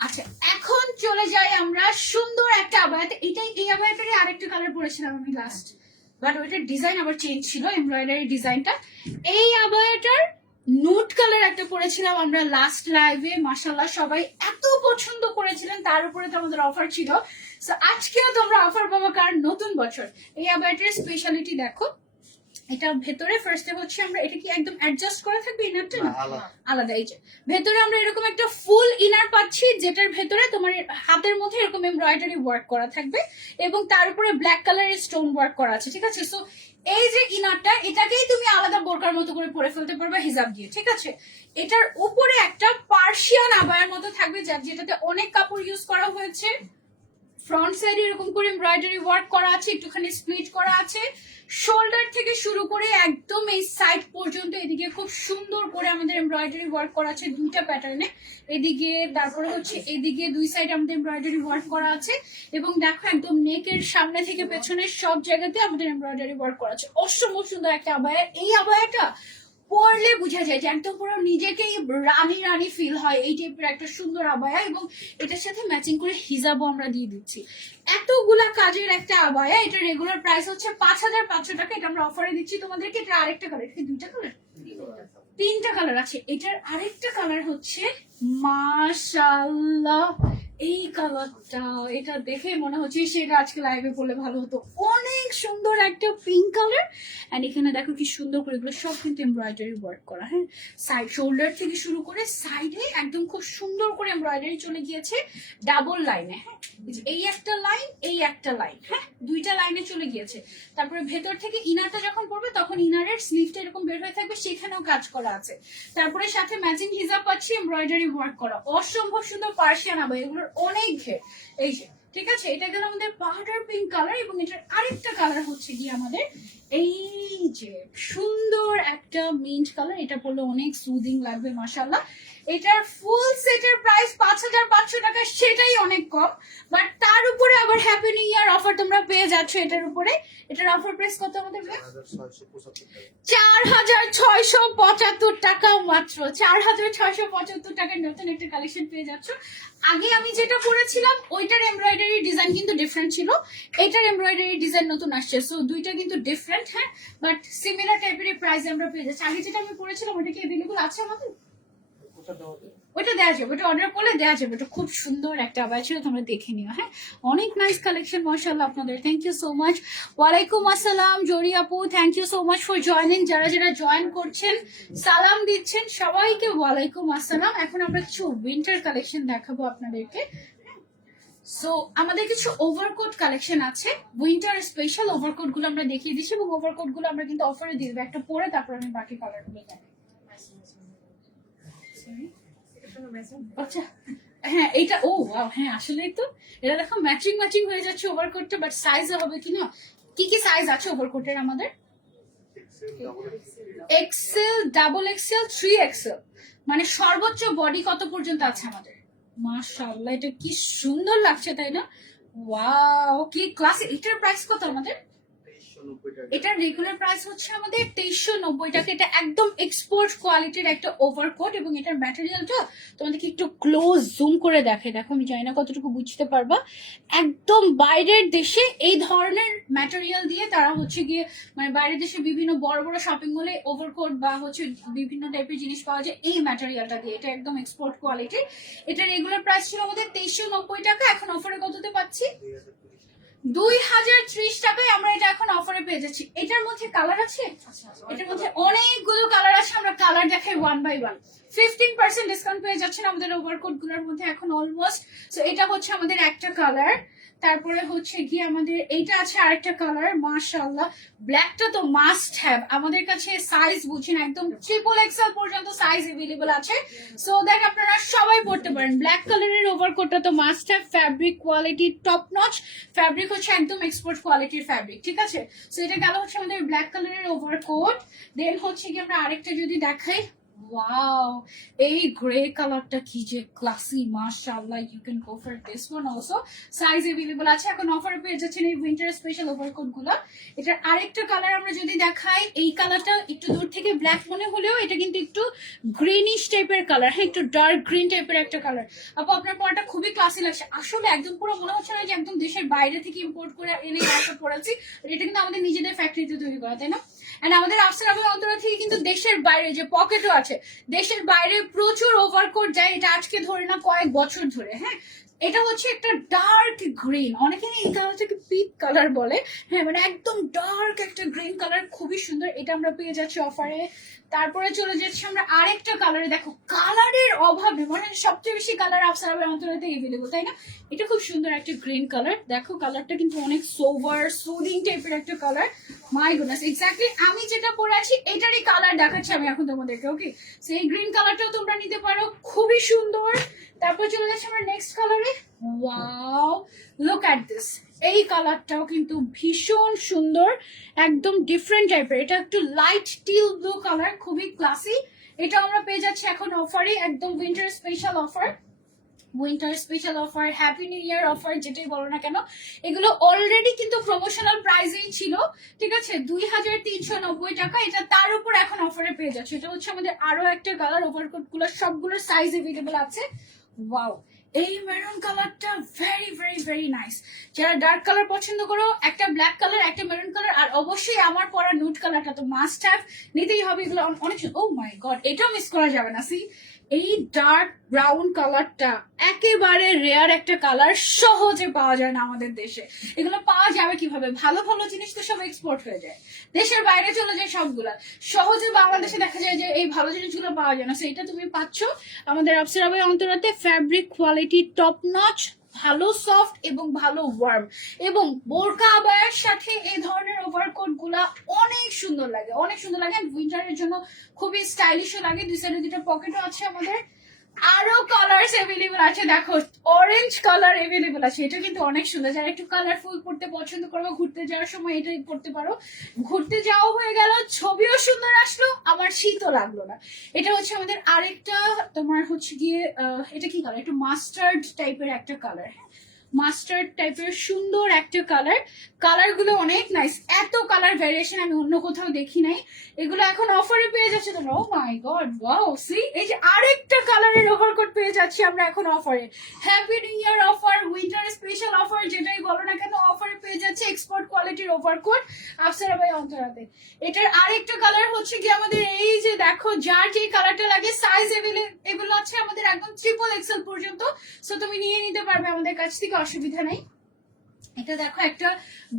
আচ্ছা এখন চলে যাই আমরা সুন্দর একটা আবায়াতে। এই আবায়াটারই আরেকটা কালার পরেছিলাম আমি লাস্ট, বাট ওইটার ডিজাইন আবার চেঞ্জ ছিল, এমব্রয়ডারি ডিজাইনটা। এই আবায়াটার নুট কালার একটা পরেছিলাম আমরা লাস্ট লাইভে, মাশাআল্লাহ সবাই এত পছন্দ করেছিলেন, তার উপরে তো আমাদের অফার ছিল। সো আজকেও তোমরা অফার পাবো, কারণ নতুন বছর। এই আবায়াটার স্পেশালিটি দেখো, এটা ভেতরে ফার্স্টে হচ্ছে আমরা এটা কি একদম অ্যাডজাস্ট করা থাকবে ইনারটা, না আলাদা। এই যে ভেতরে আমরা এরকম একটা ফুল ইনার পাচ্ছি, যেটার ভেতরে তোমার হাতের মধ্যে এরকম এমব্রয়ডারি ওয়ার্ক করা থাকবে এবং তার উপরে ব্ল্যাক কালারের স্টোন ওয়ার্ক করা আছে, ঠিক আছে। সো এই যে ইনারটা, এটাকেই তুমি আলাদা বোরকার মতো করে পরে ফেলতে পারবে হিজাব দিয়ে, ঠিক আছে। এটার উপরে একটা পার্সিয়ান আবায়ার মতো থাকবে, যেটাতে অনেক কাপড় ইউজ করা হয়েছে। ফ্রন্ট সাইডে এরকম করে এমব্রয়ডারি ওয়ার্ক করা আছে, একটুখানি স্প্লিট করা আছে। শোল্ডার থেকে শুরু করে একদম এই সাইড পর্যন্ত এদিকে খুব সুন্দর করে আমাদের এমব্রয়ডারি ওয়ার্ক করা আছে দুইটা প্যাটার্নে। এদিকে তারপরে হচ্ছে এদিকে দুই সাইড আমাদের এমব্রয়ডারি ওয়ার্ক করা আছে, এবং দেখো একদম নেকের সামনে থেকে পেছনের সব জায়গাতে আমাদের এমব্রয়ডারি ওয়ার্ক করা আছে। অসম্ভব সুন্দর একটা আবায়া। এই আবায়াটা পরলে বোঝা যায় যে একদম পুরো নিজেকেই রানী রানী ফিল হয়, এই টাইপের একটা সুন্দর আবায়া। এবং এটার সাথে ম্যাচিং করে হিজাবও আমরা দিয়ে দিচ্ছি। এতগুলা কাজের একটা আবায়া, এটা রেগুলার প্রাইস হচ্ছে 5500 টাকা, এটা আমরা অফারে দিচ্ছি তোমাদেরকে। এটা আরেকটা কালার, এটা দুইটা কালার, তিনটা কালার আছে। এটার আরেকটা কালার হচ্ছে মাশাআল্লাহ এই কালারটা, এটা দেখে মনে হচ্ছে সেটা আজকে লাইভে পড়লে ভালো হতো। অনেক সুন্দর একটা পিঙ্ক কালার, এন্ড এখানে দেখো কি সুন্দর করে, এগুলো সব কিন্তু এমব্রয়ডারি ওয়ার্ক করা। হ্যাঁ, সাইড শোল্ডার থেকে শুরু করে সাইডে একদম খুব সুন্দর করে এমব্রয়ডারি চলে গিয়েছে ডাবল লাইনে। হ্যাঁ, এই একটা লাইন, এই একটা লাইন, হ্যাঁ দুইটা লাইনে চলে গিয়েছে। তারপরে ভেতর থেকে ইনারটা যখন পড়বে তখন ইনারের স্লিভটা এরকম বের হয়ে থাকবে, সেখানেও কাজ করা আছে। তারপরে সাথে ম্যাচিং হিজাব পাচ্ছি, এমব্রয়ডারি ওয়ার্ক করা। অসম্ভব সুন্দর পার্সিয়ান আবায়া, এগুলোর অনেক ঘের। এই যে ঠিক আছে, এটা গেল আমাদের পাউডার পিঙ্ক কালার, এবং এটার আরেকটা কালার হচ্ছে কি আমাদের এই যে সুন্দর একটা মিন্ট কালার। এটা পরলে অনেক সুদিং লাগবে মাশাআল্লাহ। এটার ফুল সেটের প্রাইস 5500 টাকা, সেটাই অনেক কম, বাট তার উপরে আবার হ্যাপি নিউ ইয়ার অফার তোমরা পেয়ে যাচ্ছ এটার উপরে। এটার অফার প্রাইস কত আমাদের? 4675 টাকা মাত্র। 4675 টাকার নতুন একটা কালেকশন পেয়ে যাচ্ছ। আগে আমি যেটা পরেছিলাম ওইটার এমব্রয়ডারি ডিজাইন কিন্তু ডিফারেন্ট ছিল, এটার এমব্রয়ডারি ডিজাইন নতুন আসছে। সো দুইটা কিন্তু ডিফারেন্ট, হ্যাঁ, বাট সিমিলার টাইপের প্রাইস আমরা পেয়ে যাচ্ছি। আগে যেটা আমি পরেছিলাম ওটা কি अवेलेबल আছে আমাদের? ওটা দেওয়া যাবে, ওটা অর্ডার করলে দেওয়া যাবে। ওটা খুব সুন্দর একটা আবায়া ছিল, তোমরা দেখে নিও। হ্যাঁ, অনেক নাইস কালেকশন মাশাআল্লাহ আপনাদের। Thank you so much. ওয়ালাইকুম আসসালাম জরি আপু, thank you so much for joining. যারা যারা জয়েন করছেন, সালাম দিচ্ছেন, সবাইকে ওয়ালাইকুম আসসালাম। এখন আমরা কিছু উইন্টার কালেকশন দেখাবো আপনাদেরকে। সো আমাদের কিছু ওভারকোট কালেকশন আছে, উইন্টার স্পেশাল ওভারকোট গুলো আমরা দেখিয়ে দিচ্ছি, এবং ওভারকোট গুলো আমরা কিন্তু অফারে দিয়ে দেবো একটা পরে, তারপর আমি বাকি কালার গুলো দেখাই। আচ্ছা হ্যাঁ, এটা ও ওয়াও, হ্যাঁ আসলেই তো এটা দেখো ম্যাচিং ম্যাচিং হয়ে যাচ্ছে ওভারকোটটা, বাট সাইজ হবে কি না, কি কি সাইজ আছে ওভারকোটের আমাদের? এক্সেল, ডাবল এক্সেল, 3XL, মানে সর্বোচ্চ বডি কত পর্যন্ত আছে আমাদের? মাশাআল্লাহ, এটা কি সুন্দর লাগছে তাই না? ওয়াও, কি ক্লাস। এটার প্রাইস কত আমাদের? এটার রেগুলার প্রাইস হচ্ছে আমাদের 2390 টাকা। এটা একদম এক্সপোর্ট কোয়ালিটির একটা ওভারকোট, এবং এটার ম্যাটেরিয়ালটা তোমাদেরকে একটু ক্লোজ জুম করে দেখে দেখো, আমি জানি না কতটুকু বুঝতে পারবা। একদম বাইরের দেশে এই ধরনের ম্যাটেরিয়াল দিয়ে তারা হচ্ছে গিয়ে, মানে বাইরের দেশে বিভিন্ন বড় বড় শপিং মলে ওভারকোট বা হচ্ছে বিভিন্ন টাইপের জিনিস পাওয়া যায় এই ম্যাটেরিয়ালটা দিয়ে। এটা একদম এক্সপোর্ট কোয়ালিটির। এটা রেগুলার প্রাইস ছিল আমাদের 2390 টাকা, এখন অফারে কততে পাচ্ছি? 2030 টাকায় আমরা এটা এখন অফারে পেয়ে যাচ্ছি। এটার মধ্যে কালার আছে, এটার মধ্যে অনেকগুলো কালার আছে, আমরা কালার দেখাই ওয়ান বাই ওয়ান। 15% ডিসকাউন্ট পেয়ে যাচ্ছেন আমাদের ওভারকোট গুলোর মধ্যে এখন অলমোস্ট। সো এটা হচ্ছে আমাদের একটা কালার, তারপরে হচ্ছে কি আমাদের এইটা আছে আরেকটা কালার। মাশাআল্লাহ, ব্ল্যাকটা তো মাস্ট হ্যাভ আমাদের কাছে। সাইজ বুঝছেন, একদম XXL পর্যন্ত সাইজ अवेलेबल আছে। সো দ্যাট আপনারা সবাই পড়তে পারেন। ব্ল্যাক কালারের ওভারকোটটা তো must have. Fabric quality top notch, fabric হচ্ছে একদম এক্সপোর্ট কোয়ালিটির ফ্যাব্রিক, ঠিক আছে। সো এটা গেল হচ্ছে আমাদের ব্ল্যাক কালারের ওভারকোট। দেন হচ্ছে কি আমরা আরেকটা যদি দেখাই, ওয়াও, এই গ্রে কালারটা কি যে ক্লাসি, মাশাআল্লাহ। You can go for this one also. Size available আছে, এখন অফারে পেয়ে যাচ্ছেন এই উইন্টার স্পেশাল ওভারকোট গুলো। এটার আরেকটা কালার আমরা যদি দেখাই, এই কালারটা একটু দূর থেকে ব্ল্যাক মনে হলেও এটা কিন্তু একটু গ্রিনিশ টাইপের কালার, হ্যাঁ একটু ডার্ক গ্রিন টাইপের একটা কালার। আপু আপনার পরাটা খুবই ক্লাসি লাগছে, আসলে একদম পুরো মনে হচ্ছে না যে একদম দেশের বাইরে থেকে ইম্পোর্ট করে এনে একটা পড়াচ্ছি। এটা কিন্তু আমাদের নিজেদের ফ্যাক্টরিতে তৈরি করা, তাই না? এন্ড আমাদের আফসার আবের অন্তরা থেকে কিন্তু দেশের বাইরে যে পকেটও আছে, দেশের বাইরে প্রচুর ওভারকোট যায়। এটা আজকে ধরে না কয়েক বছর ধরে, হ্যাঁ। এটা হচ্ছে একটা ডার্ক গ্রিন, অনেকে এই কালারটাকে পিক কালার বলে, হ্যাঁ মানে একদম ডার্ক একটা গ্রিন কালার, খুবই সুন্দর। এটা আমরা পেয়ে যাচ্ছি অফারে। তারপরে চলে যাচ্ছি আমরা আরেকটা কালারে। দেখো কালারের অভাবে মানে সবচেয়ে বেশি কালার আফসার আবের অন্তরাতে এভেলেবল, তাই না? এটা খুব সুন্দর একটা গ্রিন কালার, দেখো কালারটা কিন্তু অনেক সোভার সুদিং টাইপের একটা কালার। মাই গুডনেস, এক্স্যাক্টলি আমি যেটা পরে আছি এটারই কালার দেখাচ্ছি আমি এখন তোমাদেরকে। ওকে, সেই গ্রিন কালারটাও তোমরা নিতে পারো, খুবই সুন্দর। তারপর চলে যাচ্ছি আমরা নেক্সট কালারে। ওয়াও, লুক অ্যাট দিস, এই কালারটাও কিন্তু ভীষণ সুন্দর, একদম ডিফারেন্ট টাইপের। এটা একটু লাইট টিল ব্লু কালার, খুবই ক্লাসি। এটা আমরা পেয়ে যাচ্ছি এখন অফারে, একদম winter special offer. Winter special offer, happy new year offer, যেটাই বলো না কেন, এগুলো অলরেডি কিন্তু প্রমোশনাল প্রাইসেই ছিল, ঠিক আছে? 2390 টাকা। এটা তার উপর এখন অফারে পেয়ে যাচ্ছে। এটা হচ্ছে আমাদের আরো একটা কালার, ওভারকোট গুলো সবগুলোর সাইজ এভেলেবল আছে। ওয়াও, এই মেরুন কালারটা ভেরি ভেরি ভেরি নাইস। যারা ডার্ক কালার পছন্দ করো, একটা ব্ল্যাক কালার, একটা মেরুন কালার, আর অবশ্যই আমার পরা নুড কালারটা তো মাস্ট হ্যাভ, নিতেই হবে। এগুলো অনেক, ও মাই গড, এটাও মিস করা যাবে না। সি, এই ডার্ক ব্রাউন কালারটা একেবারে রেয়ার একটা কালার, সহজে পাওয়া যায় না আমাদের দেশে। এগুলো পাওয়া যাবে কিভাবে? ভালো ভালো জিনিস তো সব এক্সপোর্ট হয়ে যায়, দেশের বাইরে চলে যায় সবগুলা। সহজে বাংলাদেশে দেখা যায় যে এই ভালো জিনিসগুলো পাওয়া যায় না। সেটা তুমি পাচ্ছ আমাদের আফসার আবের অন্তরাতে। ফ্যাব্রিক কোয়ালিটি টপ নচ, ভালো সফট এবং ভালো ওয়ার্ম, এবং বোরকা আবায়ের সাথে এই ধরনের ওভারকোট গুলা অনেক সুন্দর লাগে, অনেক সুন্দর লাগে। উইন্টারের জন্য খুবই স্টাইলিশও লাগে। দুই সাইডে দুটো পকেটও আছে আমাদের। আরো কালার্স এভেলেবল আছে, দেখো অরেঞ্জ কালার এভেলেবল আছে। এটা কিন্তু অনেক সুন্দর, যারা একটু কালারফুল পড়তে পছন্দ করবো, ঘুরতে যাওয়ার সময় এটাই পড়তে পারো। ঘুরতে যাওয়া হয়ে গেল, ছবিও সুন্দর আসলো, আমার শীতও লাগলো না। এটা হচ্ছে আমাদের আরেকটা, তোমার হচ্ছে গিয়ে এটা কি কালার, একটু মাস্টার্ড টাইপের একটা কালার, হ্যাঁ মাস্টার্ড টাইপের সুন্দর একটা কালার। কালার গুলো অনেক নাইস, এত কালার ভ্যারিয়েশন আমি অন্য কোথাও দেখি নাই। এগুলো এখন অফারে পেয়ে যাচ্ছে তোমরা। ও মাই গড, ওয়াও, সি এই যে আরেকটা কালারের ওভারকোট পেয়ে যাচ্ছি আমরা এখন অফারে। Happy new year offer, winter special offer, যেটাই বলো না কেন, অফারে পেয়ে যাচ্ছে এক্সপোর্ট কোয়ালিটির ওভারকোট আফসারা বাই অন্তরাতে। এটার আরেকটা কালার হচ্ছে কি আমাদের এই যে দেখো, যার যে কালারটা লাগে, সাইজ এভেলেবল আছে আমাদের একদম ট্রিপল এক্সেল পর্যন্ত। সো তুমি নিয়ে নিতে পারবে আমাদের কাছ থেকে, অসুবিধা নেই। এটা দেখো একটা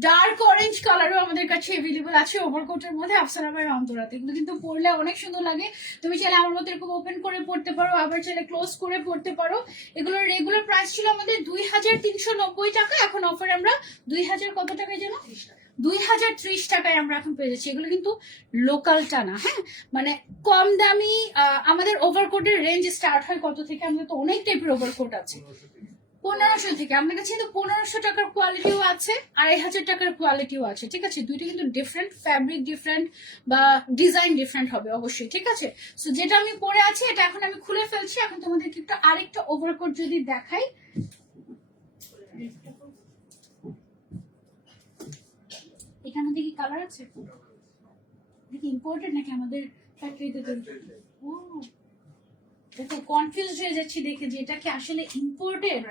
ডার্ক অরেঞ্জ কালারও আমাদের কাছে এভেলেবল আছে ওভারকোটের মধ্যে আফসারা বাই অন্তরাতে। এগুলো কিন্তু পরলে অনেক সুন্দর লাগে। তুমি চাইলে আমার মতো এরকম ওপেন করে পড়তে পারো, আবার চাইলে ক্লোজ করে পড়তে পারো। এগুলোর রেগুলার প্রাইস ছিল আমাদের 2390 টাকা, এখন অফারে আমরা 2000 কত টাকায় যেন 2030 টাকায় আমরা এখন পেয়ে যাচ্ছি। এগুলো কিন্তু লোকালটা না, হ্যাঁ মানে কম দামি। আমাদের ওভারকোটের রেঞ্জ স্টার্ট হয় কত থেকে? আমাদের তো অনেক টাইপের ওভারকোট আছে। 1500 থেকে, আপনার কাছে কিন্তু 1500 টাকার কোয়ালিটিও আছে, 2500 টাকার কোয়ালিটিও আছে, ঠিক আছে? দুইটা কিন্তু ডিফারেন্ট, ফ্যাব্রিক ডিফারেন্ট বা ডিজাইন ডিফারেন্ট হবে অবশ্যই, ঠিক আছে? সো যেটা আমি পরে আছি এটা এখন আমি খুলে ফেলছি। এখন তোমাদেরকে একটু আরেকটা ওভারকোট যদি দেখাই, এখানে দেখি কালার আছে, দেখি ইম্পোর্টেড নাকি আমাদের ফ্যাক্টরিতে তৈরি। ও দেখো কনফিউজ হয়ে যাচ্ছি দেখে যে এটা কি আসলে ইম্পোর্টেড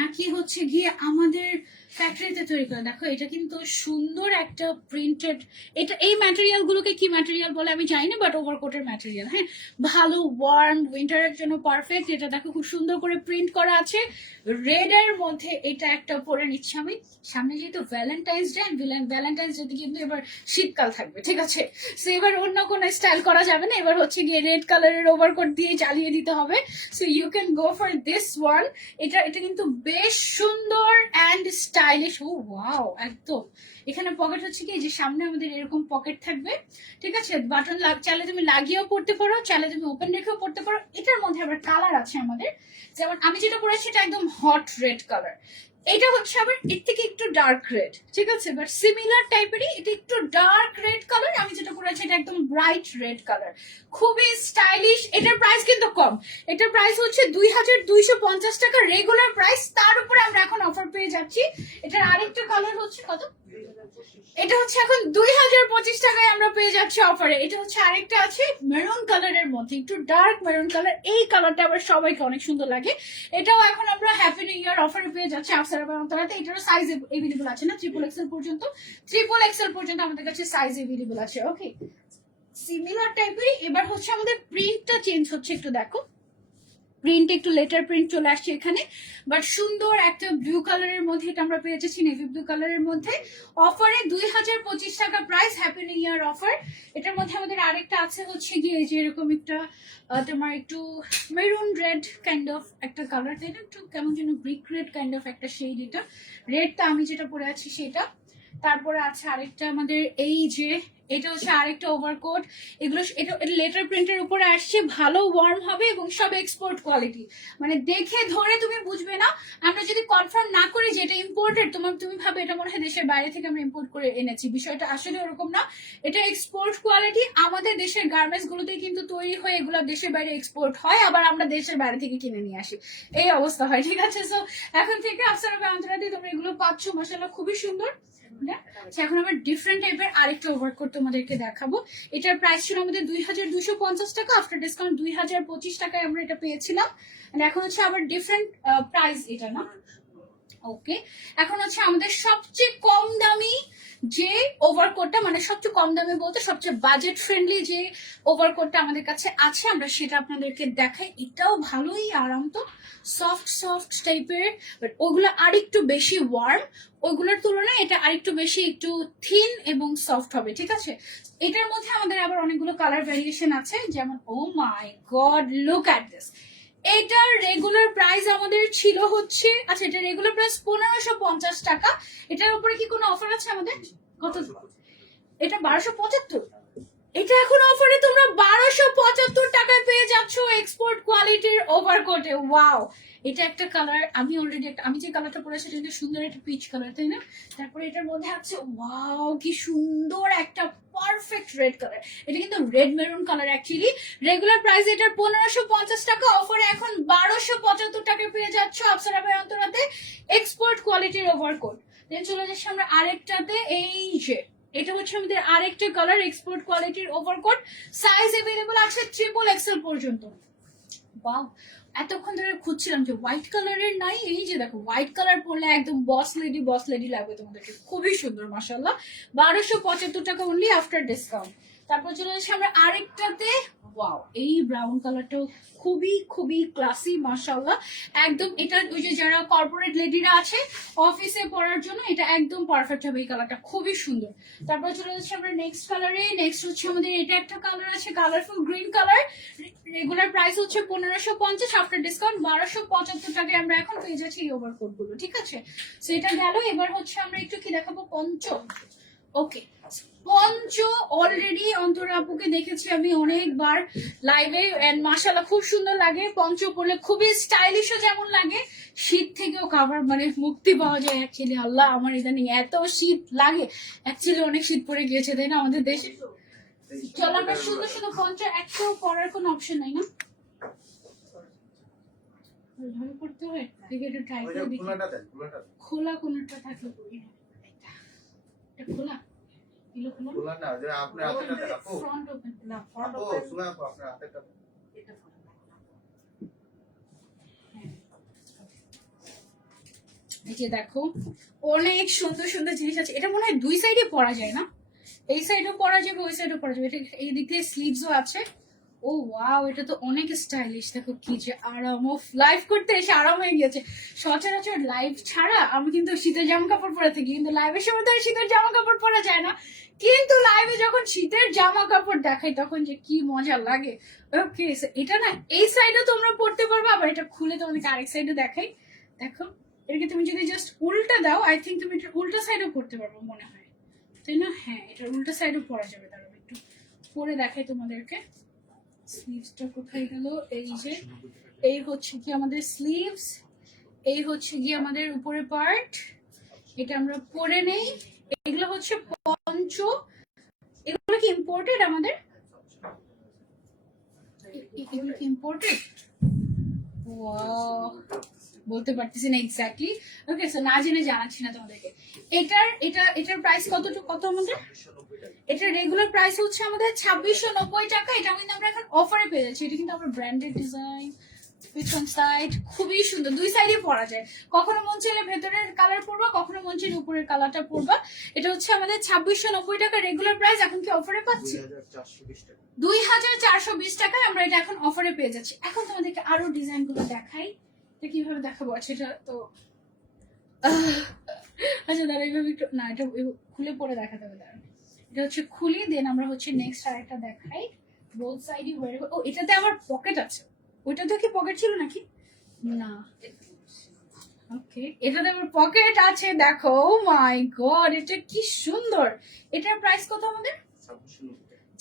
নাকি হচ্ছে গিয়ে আমাদের ফ্যাক্টরিতে তৈরি করা। দেখো এটা কিন্তু সুন্দর একটা প্রিন্টেড, এটা এই ম্যাটেরিয়াল গুলোকে কি ম্যাটেরিয়াল বলে আমি জানি না, বাট ওভারকোটের ম্যাটেরিয়াল, হ্যাঁ ভালো ওয়ার্ম উইন্টারের জন্য পারফেক্ট। এটা দেখো খুব সুন্দর করে প্রিন্ট করা আছে রেড এর মধ্যে। এটা একটা পরে নিচ্ছি আমি, সামনে যেহেতু ভ্যালেন্টাইন্স ডে, ভ্যালেন্টাইন্স ডে কিন্তু এবার শীতকাল থাকবে, ঠিক আছে? সো এবার অন্য কোনো স্টাইল করা যাবে না, এবার হচ্ছে গিয়ে রেড কালারের ওভারকোট দিয়ে চালিয়ে দিতে হবে। So you can go for this one. এটা কিন্তু বেশ সুন্দর অ্যান্ড স্টাইলিশ। ও ওয়াও, একদম। এখানে পকেট হচ্ছে কি, যে সামনে আমাদের এরকম পকেট থাকবে, ঠিক আছে? বাটন চাইলে তুমি লাগিয়েও পড়তে পারো, চাইলে তুমি ওপেন রেখেও পড়তে পারো। এটার মধ্যে আবার কালার আছে আমাদের, যেমন আমি যেটা পরেছি এটা একদম হট রেড কালার। এটা হচ্ছে আবার এর থেকে একটু ডার্ক রেড, ঠিক আছে, বাট সিমিলার টাইপেরই। এটা একটু ডার্ক রেড কালার, আমি যেটা পরে আছি এটা একদম ব্রাইট রেড কালার, খুবই স্টাইলিশ। এটার প্রাইস কিন্তু কম, এটার প্রাইস হচ্ছে 2250 টাকা রেগুলার প্রাইস, তার উপরে আমরা এখন অফার পেয়ে যাচ্ছি। এটার আরেকটা কালার হচ্ছে কত, এটা হচ্ছে এখন 2025 টাকায় আমরা পেয়ে যাচ্ছি অফারে। এটা হচ্ছে আরেকটা আছে মেরুন কালারের মধ্যে, একটু ডার্ক মেরুন কালার, এই কালারটা আবার সবাইকে অনেক সুন্দর লাগে। এটাও এখন আমরা হ্যাপি নিউ ইয়ার অফারে পেয়ে যাচ্ছি আফসারা বাই অন্তরাতে। এটারও সাইজ এভেলেবল আছে না, XXL পর্যন্ত, XXL পর্যন্ত আমাদের কাছে সাইজ এভেলেবল আছে। ওকে, সিমিলার টাইপেরই। এবার হচ্ছে আমাদের প্রিন্টটা চেঞ্জ হচ্ছে, একটু দেখো, প্রিন্ট একটু লেটার প্রিন্ট চলে আসছে এখানে, বাট সুন্দর একটা ব্লু কালারের মধ্যে এটা আমরা পেয়ে যাচ্ছি, নেভি ব্লু কালারের মধ্যে অফারে 2025 টাকা price, happy new year offer. এটার মধ্যে আমাদের আরেকটা আছে হচ্ছে গিয়ে যে এরকম একটা তোমার একটু মেরুন রেড কাইন্ড অফ একটা কালার, তাই না, একটু কেমন যেন ব্রিক রেড কাইন্ড অফ একটা শেড। এটা রেডটা আমি যেটা পরে আছি সেটা। তারপরে আছে আরেকটা আমাদের এই যে, এটা হচ্ছে আরেকটা ওভারকোট। এগুলো এটা লেটার প্রিন্টের উপরে আসছে, ভালো ওয়ার্ম হবে এবং সব এক্সপোর্ট কোয়ালিটি, মানে দেখে ধরে তুমি বুঝবে না। আমরা যদি কনফার্ম না করি যে এটা ইম্পোর্টেড, তুমি ভাবে এটা মনে হয় দেশের বাইরে থেকে আমরা ইম্পোর্ট করে এনেছি, বিষয়টা আসলে ওরকম না। এটা এক্সপোর্ট কোয়ালিটি, আমাদের দেশের গার্মেন্টস গুলোতেই কিন্তু তৈরি হয়ে এগুলো দেশের বাইরে এক্সপোর্ট হয়, আবার আমরা দেশের বাইরে থেকে কিনে নিয়ে আসি, এই অবস্থা হয়, ঠিক আছে। সো এখন থেকে আফসারা বাই অন্তরাতে তোমরা এগুলো পাচ্ছ, মাশাআল্লাহ খুবই সুন্দর। এখন আবার ডিফারেন্ট টাইপের আরেকটা ওভারকোট তোমাদেরকে দেখাবো। এটার প্রাইস ছিল আমাদের 2250 টাকা, আফটার ডিসকাউন্ট 2025 টাকায় আমরা এটা পেয়েছিলাম। এখন হচ্ছে আবার ডিফারেন্ট প্রাইস এটা না। ওকে, এখন হচ্ছে আমাদের সবচেয়ে কম দামি যে ওভারকোটটা, মানে সবচেয়ে কম দামে বলতে সবচেয়ে বাজেট ফ্রেন্ডলি যে ওভারকোটটা আমাদের কাছে আছে, আমরা সেটা আপনাদেরকে দেখাই। এটাও ভালোই আরাম, তো সফট সফট টাইপের, বাট ওগুলো আরেকটু বেশি ওয়ার্ম, ওইগুলোর তুলনায় এটা আরেকটু বেশি একটু থিন এবং সফট হবে, ঠিক আছে। এটার মধ্যে আমাদের আবার অনেকগুলো কালার ভ্যারিয়েশন আছে, যেমন ও মাই গড লুক অ্যাট দিস। এটার রেগুলার প্রাইস আমাদের ছিল হচ্ছে, আচ্ছা এটা রেগুলার প্রাইস 1550 টাকা। এটার উপরে কি কোনো অফার আছে আমাদের? কত? এটা 1275। এটা এখন অফারে তোমরা 1275 টাকায় পেয়ে যাচ্ছ এক্সপোর্ট কোয়ালিটির ওভারকোটে। ওয়াও, এটা একটা কালার, আমি অলরেডি একটা, আমি যে কালারটা পরেছি সেটা কিন্তু সুন্দর একটা পিচ কালার, তাই না। তারপরে এটার মধ্যে আছে, ওয়াও কি সুন্দর একটা পারফেক্ট রেড কালার। এটা কিন্তু red maroon colour actually. Regular price এটার 1550 টাকা, অফারে এখন 1275 টাকায় পেয়ে যাচ্ছ আফসারা বাই অন্তরাতে এক্সপোর্ট কোয়ালিটির ওভারকোট। দেন চলে যাচ্ছি আমরা আরেকটাতে, এই যে এটা হচ্ছে আমাদের আরেকটা কালার এক্সপোর্ট কোয়ালিটির ওভারকোট, সাইজ अवेलेबल আছে XXL পর্যন্ত। বাহ, এতক্ষণ ধরে খুঁজছিলাম যে হোয়াইট কালারের নাই, এই যে দেখো হোয়াইট কালার পরলে একদম বস লেডি লাগবে তোমাদেরকে, খুবই সুন্দর মাশাআল্লাহ। 1275 টাকা অনলি আফটার ডিসকাউন্ট। তারপর চলে যাচ্ছি আমরা আরেকটাতে, ওয়াও এই ব্রাউন কালারটাও খুবই খুবই ক্লাসি মাশাআল্লাহ, একদম এটা ওই যে যারা কর্পোরেট লেডিরা আছে অফিসে পরার জন্য এটা একদম পারফেক্ট হবে, এই কালারটা খুবই সুন্দর। তারপর চলে যাচ্ছি আমরা নেক্সট কালারে। নেক্সট হচ্ছে আমাদের এটা একটা কালার আছে colourful green colour, regular price হচ্ছে 1550, আফটার ডিসকাউন্ট 1275 টাকায় আমরা এখন পেয়ে যাচ্ছি এই ওভারকোট গুলো, ঠিক আছে। সেটা গেল। এবার হচ্ছে আমরা একটু কি দেখাবো, পঞ্চ। ওকে, পঞ্চ অলরেডি অন্তরা আপুকে দেখেছি আমি অনেকবার লাইভে, এন্ড মাশাআল্লাহ খুব সুন্দর লাগে। পঞ্চ পরলে খুবই স্টাইলিশও যেমন লাগে, শীত থেকেও কাভার মানে মুক্তি পাওয়া যায় অ্যাকচুয়ালি। আল্লাহ, আমার ইদানিং এত শীত লাগে, অ্যাকচুয়ালি অনেক শীত পড়ে গিয়েছে তাই না আমাদের দেশে। চলো আমরা শুধু শুধু পঞ্চ একটু পরার কোনো অপশন নাই না, ভাবে পড়তে হয়, দেখে একটু ট্রাই করে দেখি। খোলা কোনটা থাকলে পরি না, এটা খোলা খোলা না, যে আপনার হাতেটা দেখো, ফ্রন্ট ওপেন না, ফ্রন্ট ওপেন শোনা আপু, আপনার হাতেটা এটা এই যে দেখো অনেক সুন্দর সুন্দর জিনিস আছে। এটা মনে হয় দুই সাইডে পরা যায় না, এই সাইডেও পরা যাবে ওই সাইডেও পরা যাবে। এটা এই দিক দিয়ে স্লিভসও আছে। ও ওয়াও, এটা তো অনেক স্টাইলিশ, দেখো কি যে আরাম। ও লাইভ করতে এসে আরাম হয়ে গেছে। সচরাচর লাইভ ছাড়া আমি কিন্তু শীতের জামা কাপড় পরে থাকি, কিন্তু লাইভের সময় তো শীতের জামা কাপড় পরা যায় না, কিন্তু লাইভে যখন শীতের জামা কাপড় দেখাই তখন যে কি মজা লাগে। ওকে, এটা না এই সাইডে তোমরা পড়তে পারবে, আবার এটা খুলে তোমাদেরকে আরেক সাইডে দেখাই। দেখো এটাকে তুমি যদি জাস্ট উল্টা দাও, আই থিঙ্ক তুমি এটা উল্টা সাইডেও পড়তে পারবে মনে হয়, তাই না। হ্যাঁ, এটা উল্টা সাইডেও পরা যাবে। তারপর একটু পরে দেখাই তোমাদেরকে। স্লিভসটা কোথায় গেল, এই যে এই হচ্ছে কি আমাদের স্লিভস, এই হচ্ছে গিয়ে আমাদের উপরের পার্ট, এটা আমরা পরে নেই। এগুলো হচ্ছে পঞ্চ, এগুলো কি ইম্পোর্টেড আমাদের? এগুলো কি ইম্পোর্টেড? ওয়াও, বলতে পারতেছি না এক্স্যাক্টলি। ওকে, সো না জেনে জানাচ্ছি না তোমাদেরকে। এটার প্রাইস কত আমাদের? এটার রেগুলার প্রাইস হচ্ছে আমাদের 2690 টাকা। এটা কিন্তু আমরা এখন অফারে পেয়ে যাচ্ছি। এটা কিন্তু আমরা ব্র্যান্ডেড ডিজাইন, পিছন সাইড খুবই সুন্দর, দুই সাইডে পরা যায়। কখনো মন চাইলে ভেতরের কালার পরবা, কখনো মন চাইলে উপরের কালারটা পরবা। এটা হচ্ছে আমাদের 2690 টাকা রেগুলার প্রাইস, এখন কি অফারে পাচ্ছি 2420 টাকায় আমরা এটা এখন অফারে পেয়ে যাচ্ছি। এখন তোমাদেরকে আরো ডিজাইন গুলো দেখাই। এটা কিভাবে দেখাবো? সেটা তো আচ্ছা দাঁড়া, এইভাবে একটু না, এটা খুলে পরে দেখাতে হবে। দাঁড়া, এটা হচ্ছে খুলি, দেন আমরা হচ্ছে নেক্সট আরেকটা দেখাই। Both সাইডই war. ও, এটাতে আবার পকেট আছে। ওইটাতে কি পকেট ছিল নাকি? না, ওকে, এটাতে আবার পকেট আছে। দেখো, মাই গড, এটা কি সুন্দর। এটার প্রাইস কত আমাদের?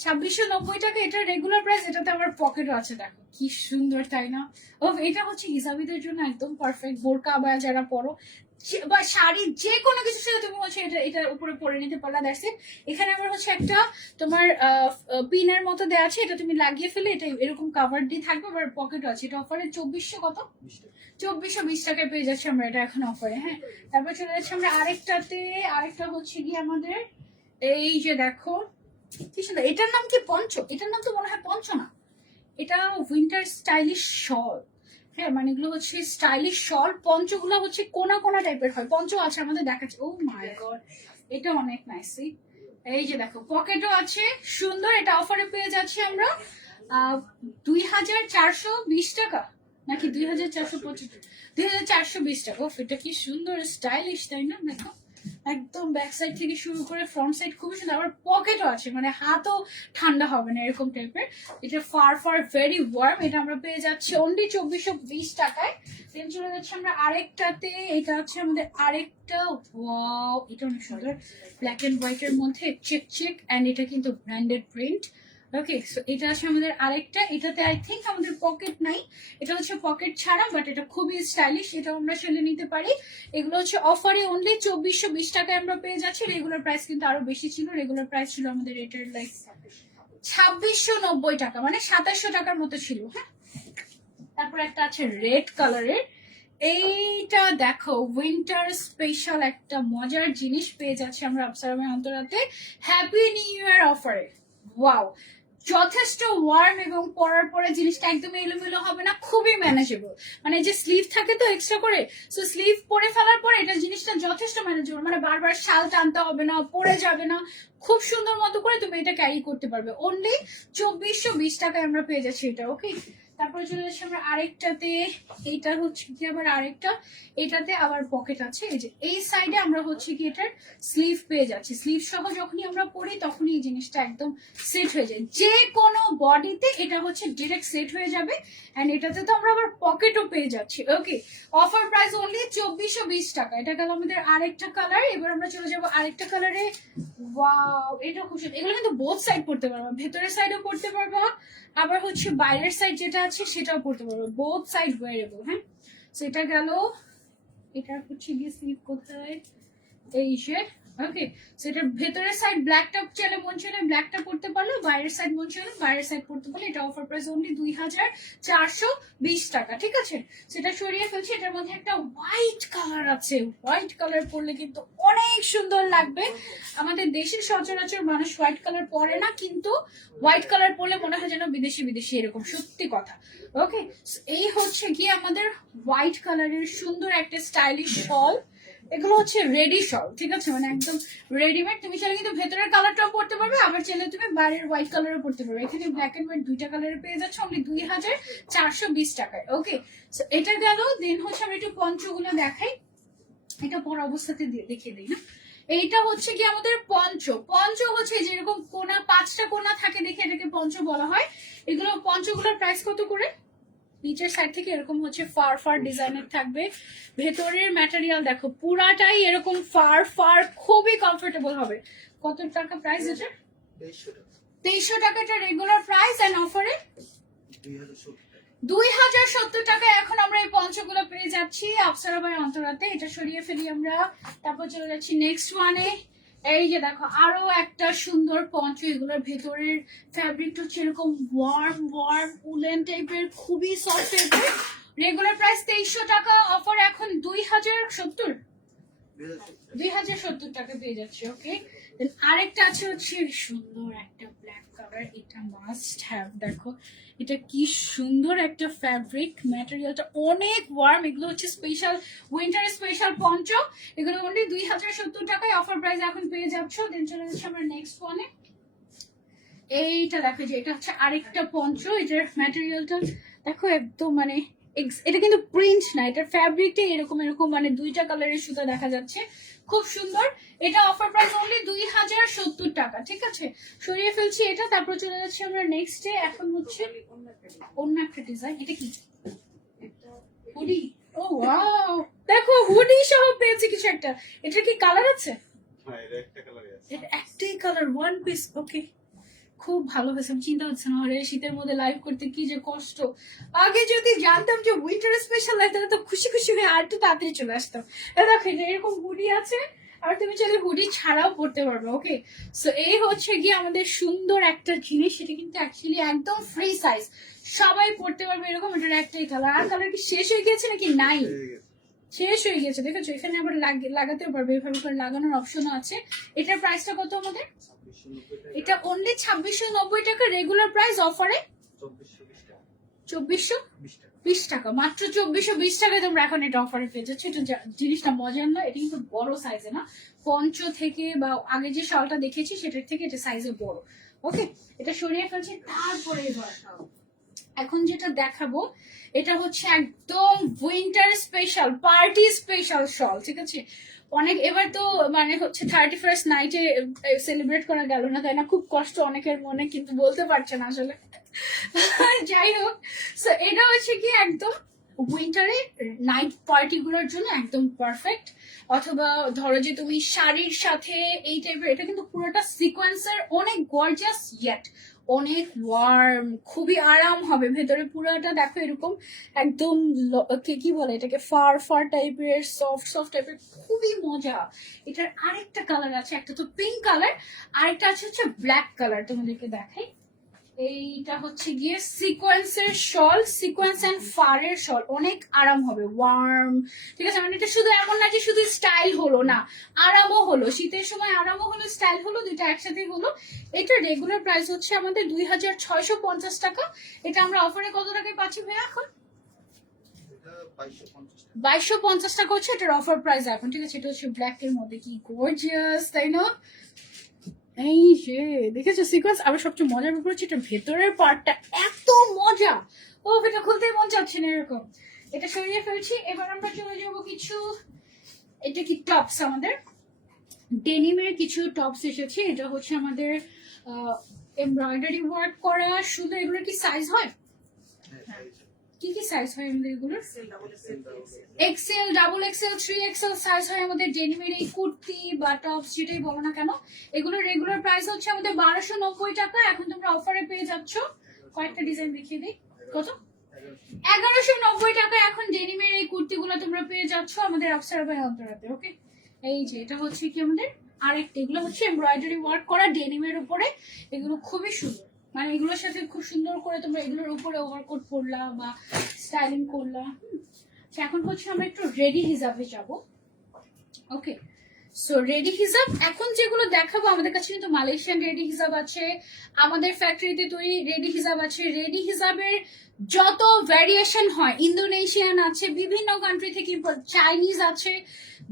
2690 টাকা এটা রেগুলার প্রাইস। এটাতে আবার পকেটও আছে, দেখো কি সুন্দর, তাই না? ও, এটা হচ্ছে হিসাবিদের জন্য একদম পারফেক্ট। বোরকা বা যারা পরো বা শাড়ি যে কোনো কিছুর সাথে তুমি হচ্ছে এটার উপরে পরে নিতে পারলা। That's it. এখানে আবার হচ্ছে একটা তোমার পিনের মতো দেওয়া আছে, এটা তুমি লাগিয়ে ফেলে এটা এরকম কাভার দিয়ে থাকবে। আবার পকেটও আছে। এটা অফারে 2420 টাকায় পেয়ে যাচ্ছি আমরা এটা এখন অফারে। হ্যাঁ, তারপর চলে যাচ্ছি আমরা আরেকটাতে। আরেকটা হচ্ছে গিয়ে আমাদের এই যে দেখো কি সুন্দর। এটার নাম কি পঞ্চ? এটার নাম তো মনে হয় পঞ্চ না, এটা উইন্টার স্টাইলিশ শল। হ্যাঁ, মানে এগুলো হচ্ছে স্টাইলিশ শল। পঞ্চগুলো হচ্ছে কোনা কোনা টাইপের হয়। পঞ্চ আছে আমাদের, দেখাচ্ছে। ও মাই গড, এটা অনেক নাইস। এই যে দেখো, পকেটও আছে সুন্দর। এটা অফারে পেয়ে যাচ্ছি আমরা 2420 টাকা, নাকি 2425? 2420 টাকা। এটা কি সুন্দর স্টাইলিশ, তাই না? দেখো, একদম ব্যাক সাইড থেকে শুরু করে ফ্রন্ট সাইড খুবই সুন্দর। আবার পকেটও আছে, মানে হাতও ঠান্ডা হবে না এরকম টাইপের। এটা ফার ভেরি ওয়ার্ম। এটা আমরা পেয়ে যাচ্ছি অনলি 2420 টাকায়। দেন চলে যাচ্ছে আমরা আরেকটাতে। এটা হচ্ছে আমাদের আরেকটা। ওয়াও, এটা অনেক সুন্দর, ব্ল্যাক এন্ড হোয়াইট এর মধ্যে চেক এন্ড এটা কিন্তু ব্র্যান্ডেড প্রিন্ট। ওকে, সো এটা আছে আমাদের আরেকটা। এটাতে আই থিঙ্ক আমাদের পকেট নাই, এটা হচ্ছে পকেট ছাড়া, বাট এটা খুবই স্টাইলিশ। এটা আমরা সেলে নিতে পারি। এগুলো হচ্ছে অফারে অনলি 2420 টাকায় আমরা পেয়ে যাচ্ছি। রেগুলার প্রাইস কিন্তু আরো বেশি ছিল। রেগুলার প্রাইস ছিল আমাদের এটার লাইক 2690 টাকা, মানে 2700 টাকার মতো ছিল। হ্যাঁ, তারপর একটা আছে রেড কালারের। এইটা দেখো, উইন্টার স্পেশাল একটা মজার জিনিস পেয়ে যাচ্ছে আমরা আফসারা ভাই অন্তরাতে হ্যাপি নিউ ইয়ার অফারে। ওয়াও, যথেষ্ট ওয়ার্ম এবং পরার পরে জিনিসটা একদম এলোমেলো হবে না, খুবই ম্যানেজেবল। মানে যে স্লিভ থাকে তো এক্সট্রা করে, সো স্লিভ পরে ফেলার পরে এটা জিনিসটা যথেষ্ট ম্যানেজেবল। মানে বারবার শাল টানতে হবে না, পরে যাবে না, খুব সুন্দর মতো করে তুমি এটা ক্যারি করতে পারবে। অনলি 2420 টাকায় আমরা পেয়ে যাচ্ছি এটা। ওকে, তারপরে চলে যাচ্ছি আমরা আরেকটাতে। এইটা হচ্ছে কি আবার আরেকটা। এটাতে আবার পকেট আছে। এই যে এই সাইডে আমরা হচ্ছে কি এটার স্লিভ পেয়ে যাচ্ছি। স্লিভ সহ যখনই আমরা পরি তখনই এই জিনিসটা একদম সেট হয়ে যায়। যে কোনো বডিতে এটা হচ্ছে ডিরেক্ট সেট হয়ে যাবে। এন্ড এটাতে তো আমরা আবার পকেটও পেয়ে যাচ্ছি। ওকে, অফার প্রাইস অনলি 2420 টাকা। এটা গেল আমাদের আরেকটা কালার। এবার আমরা চলে যাবো আরেকটা কালারে। ওয়াও, এটা খুব সুন্দর। এগুলো কিন্তু বোথ সাইড পড়তে পারবা, ভেতরের সাইডও পড়তে পারবা, আবার হচ্ছে বাইরের সাইড যেটা আছে সেটাও পড়তে পারবো। Both side wearable. হ্যাঁ, সেটা গেল। এটা হচ্ছে গিয়ে স্লিভ কোথায়? এই যে। ওকে, সেটা ভেতরের সাইড ব্ল্যাকটা চাইলে মন চাইলে ব্ল্যাকটা পড়তে পারলো, বাইরের সাইড মন চাইলে বাইরের সাইড পড়তে পারলো। এটা অফার প্রাইস অনলি 2420 টাকা। ঠিক আছে, সেটা সরিয়ে ফেলছি। এটার মধ্যে একটা হোয়াইট কালার আছে। হোয়াইট কালার পরলে কিন্তু অনেক সুন্দর লাগবে। আমাদের দেশের সচরাচর মানুষ হোয়াইট কালার পরে না, কিন্তু হোয়াইট কালার পরলে মনে হয় যেন বিদেশি বিদেশি এরকম, সত্যি কথা। ওকে, এই হচ্ছে গিয়ে আমাদের হোয়াইট কালারের সুন্দর একটা স্টাইলিশ শল। এগুলো হচ্ছে রেডি শল, ঠিক আছে, মানে একদম রেডিমেড। তুমি চাইলে কিন্তু ভেতরের কালারটাও পড়তে পারবে, আবার চাইলে তুমি বাইরের হোয়াইট কালারও পড়তে পারবে। এখানে ব্ল্যাক এন্ড হোয়াইট দুইটা কালারে পেয়ে যাচ্ছে অনলি 2420 টাকায়। ওকে, এটা গেল। দেন হচ্ছে আমরা একটু পঞ্চগুলো দেখাই। এটা পরা অবস্থাতে দেখিয়ে দিই না। এইটা হচ্ছে কি আমাদের পঞ্চ। পঞ্চ হচ্ছে যেরকম কোনা, 5টা কোনা থাকে দেখে এটাকে পঞ্চ বলা হয়। এগুলো পঞ্চগুলোর প্রাইস কত করে? নিচের সাইড থেকে এরকম হচ্ছে ফার ডিজাইনের থাকবে। ভেতরের ম্যাটেরিয়াল দেখো, পুরাটাই এরকম ফার, খুবই কমফোর্টেবল হবে। কত টাকা প্রাইস এটা? 2300 টাকা এটা রেগুলার প্রাইস। এন্ড অফারে 2070 টাকায় এখন আমরা এই পঞ্চগুলো পেয়ে যাচ্ছি অপ্সরা বাই অন্তরাতে। এটা সরিয়ে ফেলি আমরা, তারপর চলে যাচ্ছি নেক্সট ওয়ানে। এই যে দেখো আরো একটা সুন্দর পঞ্চ, এগুলোর ভেতরের ফ্যাব্রিকটা হচ্ছে এরকম ওয়ার্ম ওয়ার্ম উলেন টাইপের, খুবই সফট টাইপের। রেগুলার প্রাইস 2300 টাকা, অফার এখন 2070 টাকা পেয়ে যাচ্ছে। ওকে, আরেকটা আছে হচ্ছে সুন্দর একটা ব্ল্যাক কালার, এটা মাস্ট হ্যাভ। দেখো এটা কি সুন্দর একটা ফ্যাব্রিক, ম্যাটেরিয়ালটা অনেক ওয়ার্ম। এগুলো হচ্ছে স্পেশাল উইন্টার স্পেশাল পঞ্চ, এগুলো অনলি 2070 টাকায় অফার প্রাইস এখন পেয়ে যাচ্ছ। দেন চলে যাচ্ছে আমরা নেক্সট ওয়ানে। এইটা দেখো যে এটা হচ্ছে আরেকটা পঞ্চ, এটার ম্যাটেরিয়ালটা দেখো একদম মানে এটা কিন্তু প্রিন্ট না, এটার ফ্যাব্রিকটা এরকম এরকম মানে দুইটা কালারের সুতা দেখা যাচ্ছে, খুব সুন্দর। এটা অফার প্রাইস অনলি 2070 টাকা। ঠিক আছে, সরিয়ে ফেলছি এটা, তারপর চলে যাচ্ছি আমরা নেক্সট ডে। এখন হচ্ছে অন্য একটা ডিজাইন, এটা কি হুডি? ও ওয়াও, দেখো হুডি সহ পেয়েছি কিছু একটা। এটা কি কালার আছে? এটা একটাই কালার, ওয়ান পিস। ওকে, খুব ভালো হয়েছে। আমি চিন্তা হচ্ছে না আরে শীতের মধ্যে লাইভ করতে কি যে কষ্ট। আগে যদি জানতাম যে উইন্টার স্পেশাল লাইভ, তাহলে তো খুশি খুশি হয়ে আর একটু তাড়াতাড়ি চলে আসতাম। দেখো এরকম হুডি আছে, আর তুমি চাইলে হুডি ছাড়াও পড়তে পারবে। ওকে, সো এই হচ্ছে গিয়ে আমাদের সুন্দর একটা জিনিস, সেটা কিন্তু অ্যাকচুয়ালি একদম ফ্রি সাইজ, সবাই পড়তে পারবে এরকম। এটার একটাই কালার। আর কালার কি শেষ হয়ে গেছে নাকি? নাই, শেষ হয়ে গেছে। দেখেছো এখানে আবার লাগাতেও পারবে, এভাবে করে লাগানোর অপশনও আছে। এটার প্রাইসটা কত আমাদের? এটা অনলি 2690 টাকা, রেগুলার প্রাইস অফারে 2420 টাকা, মাত্র 2420 টাকায় তোমরা এখন এটা অফারে পেয়ে যাচ্ছ। এটা জিনিসটা মজার নয়, এটা কিন্তু বড় সাইজে না, পঞ্চ থেকে বা আগে যে শালটা দেখেছি সেটার থেকে এটা সাইজে বড়। ওকে, এটা সরিয়ে ফেলছি। তারপরে এখন যেটা দেখাবো এটা হচ্ছে একদম উইন্টার স্পেশাল পার্টি স্পেশাল শল। ঠিক আছে, অনেক এবার তো মানে হচ্ছে 31st নাইটে সেলিব্রেট করা গেল না, তাই না? খুব কষ্ট অনেকের মনে, কিন্তু বলতে পারছে না আসলে। যাই হোক, এটা হচ্ছে কি একদম উইন্টারে নাইট পার্টি গুলোর জন্য একদম পারফেক্ট। অথবা ধরো যে তুমি শাড়ির সাথে এই টাইপের, এটা কিন্তু পুরোটা সিকোয়েন্সের, অনেক গর্জিয়াস ইয়েট অনেক ওয়ার্ম, খুবই আরাম হবে ভেতরে। পুরোটা দেখো এরকম একদম কি বলে এটাকে, ফার ফার টাইপের, সফট সফট টাইপের, খুবই মজা। এটার আরেকটা কালার আছে, একটা তো পিঙ্ক কালার, আরেকটা আছে হচ্ছে ব্ল্যাক কালার। তোমাদেরকে দেখাই, এইটা হচ্ছে গিয়ে সিকোয়েন্সের শল, সিকোয়েন্স এন্ড ফারের শল, অনেক আরাম হবে, ওয়ার্ম। ঠিক আছে, মানে এটা শুধু এমন না যে শুধু স্টাইল হলো, না আরামও হলো, শীতের সময় আরামও হলো, স্টাইল হলো, দুইটা একসাথে হলো। এটা রেগুলার প্রাইস হচ্ছে আমাদের 2650 টাকা। এটা আমরা অফারে কত টাকায় পাচ্ছি ভাইয়া এখন? 2250 টাকা হচ্ছে এটার অফার প্রাইস এখন। ঠিক আছে, এটা হচ্ছে ব্ল্যাক এর মধ্যে, কি গর্জিয়াস তাই না? এই যে দেখেছো সিকোয়েন্স। আবার সবচেয়ে মজার ব্যাপার হচ্ছে এটা ভেতরের পার্টটা এত মজা, ও এটা খুলতেই মন চাচ্ছে না এরকম। এটা সরিয়ে ফেলছি। এবার আমরা চলে যাবো কিছু, এটা কি টপস, আমাদের ডেনিমের কিছু টপস এসেছে। এটা হচ্ছে আমাদের এমব্রয়ডারি ওয়ার্ক করা সুন্দর। এগুলোর কি সাইজ হয়? কি কি সাইজ হয় আমাদের এগুলোর? Excel, double XL, 3XL size হয় আমাদের ডেনিমের এই কুর্তি বা টপস যেটাই বলো না কেন। এগুলো রেগুলার প্রাইস হচ্ছে আমাদের 1290 টাকা, এখন তোমরা অফারে পেয়ে যাচ্ছ। কয়েকটা ডিজাইন দেখিয়ে দিই, কত? 1190 টাকা এখন ডেনিমের এই কুর্তিগুলো তোমরা পেয়ে যাচ্ছ আমাদের অপ্সরা বাই অন্তরাতে। ওকে, এই যে এটা হচ্ছে কি আমাদের আরেকটা, এগুলো হচ্ছে এমব্রয়ডারি ওয়ার্ক করা ডেনিমের উপরে। এগুলো খুবই সুন্দর, মানে এগুলোর সাথে খুব সুন্দর করে তোমরা এগুলোর উপরে ওভারকোট পরলা বা স্টাইলিং করলা। এখন হচ্ছে আমরা একটু রেডি হিসাবে যাব। ওকে, সো রেডি হিসাব এখন যেগুলো দেখাবো, আমাদের কাছে কিন্তু মালয়েশিয়ান রেডি হিসাব আছে, আমাদের ফ্যাক্টরিতে তৈরি রেডি হিসাব আছে। রেডি হিসাবের যত ভ্যারিয়েশন হয়, ইন্দোনেশিয়ান আছে, বিভিন্ন কান্ট্রি থেকে চাইনিজ আছে,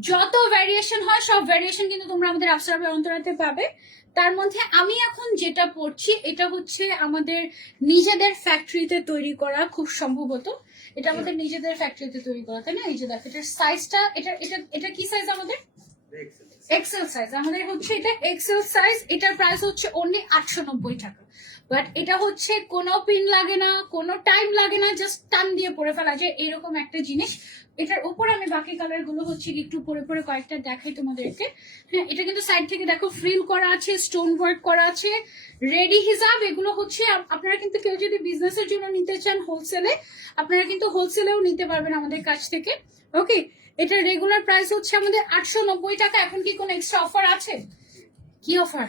যত ভ্যারিয়েশন হয় সব ভ্যারিয়েশন কিন্তু তোমরা আমাদের অপ্সরা বাই অন্তরাতে পাবে। তার মধ্যে আমি এখন যেটা পড়ছি এটা হচ্ছে আমাদের নিজেদের ফ্যাক্টরিতে তৈরি করা, খুব সম্ভবত এটা আমাদের নিজেদের ফ্যাক্টরিতে তৈরি করা, তাই না? এই যে দেখো এটার সাইজটা, এটা এটা এটা কি সাইজ আমাদের? এক্সেল সাইজ আমাদের হচ্ছে, এটা এক্সেল সাইজ। এটার প্রাইস হচ্ছে অনলি 890 টাকা, বাট এটা হচ্ছে কোনো পিন লাগে না, কোনো টাইম লাগে না, জাস্ট টান দিয়ে পরে ফেলা যায় এরকম একটা জিনিস। এটার উপরে আমি বাকি কালার গুলো হচ্ছে কি একটু পরে পরে কয়েকটা দেখাই তোমাদেরকে। হ্যাঁ, এটা কিন্তু সাইড থেকে দেখো ফ্রিল করা আছে, স্টোন ওয়ার্ক করা আছে, রেডি হিজাব। এগুলো হচ্ছে আপনারা কিন্তু কেউ যদি বিজনেসের জন্য নিতে চান হোলসেলে, আপনারা কিন্তু হোলসেলেও নিতে পারবেন আমাদের কাছ থেকে। ওকে, এটা রেগুলার প্রাইস হচ্ছে আমাদের 890 টাকা। এখন কি কোনো এক্সট্রা অফার আছে? কি অফার?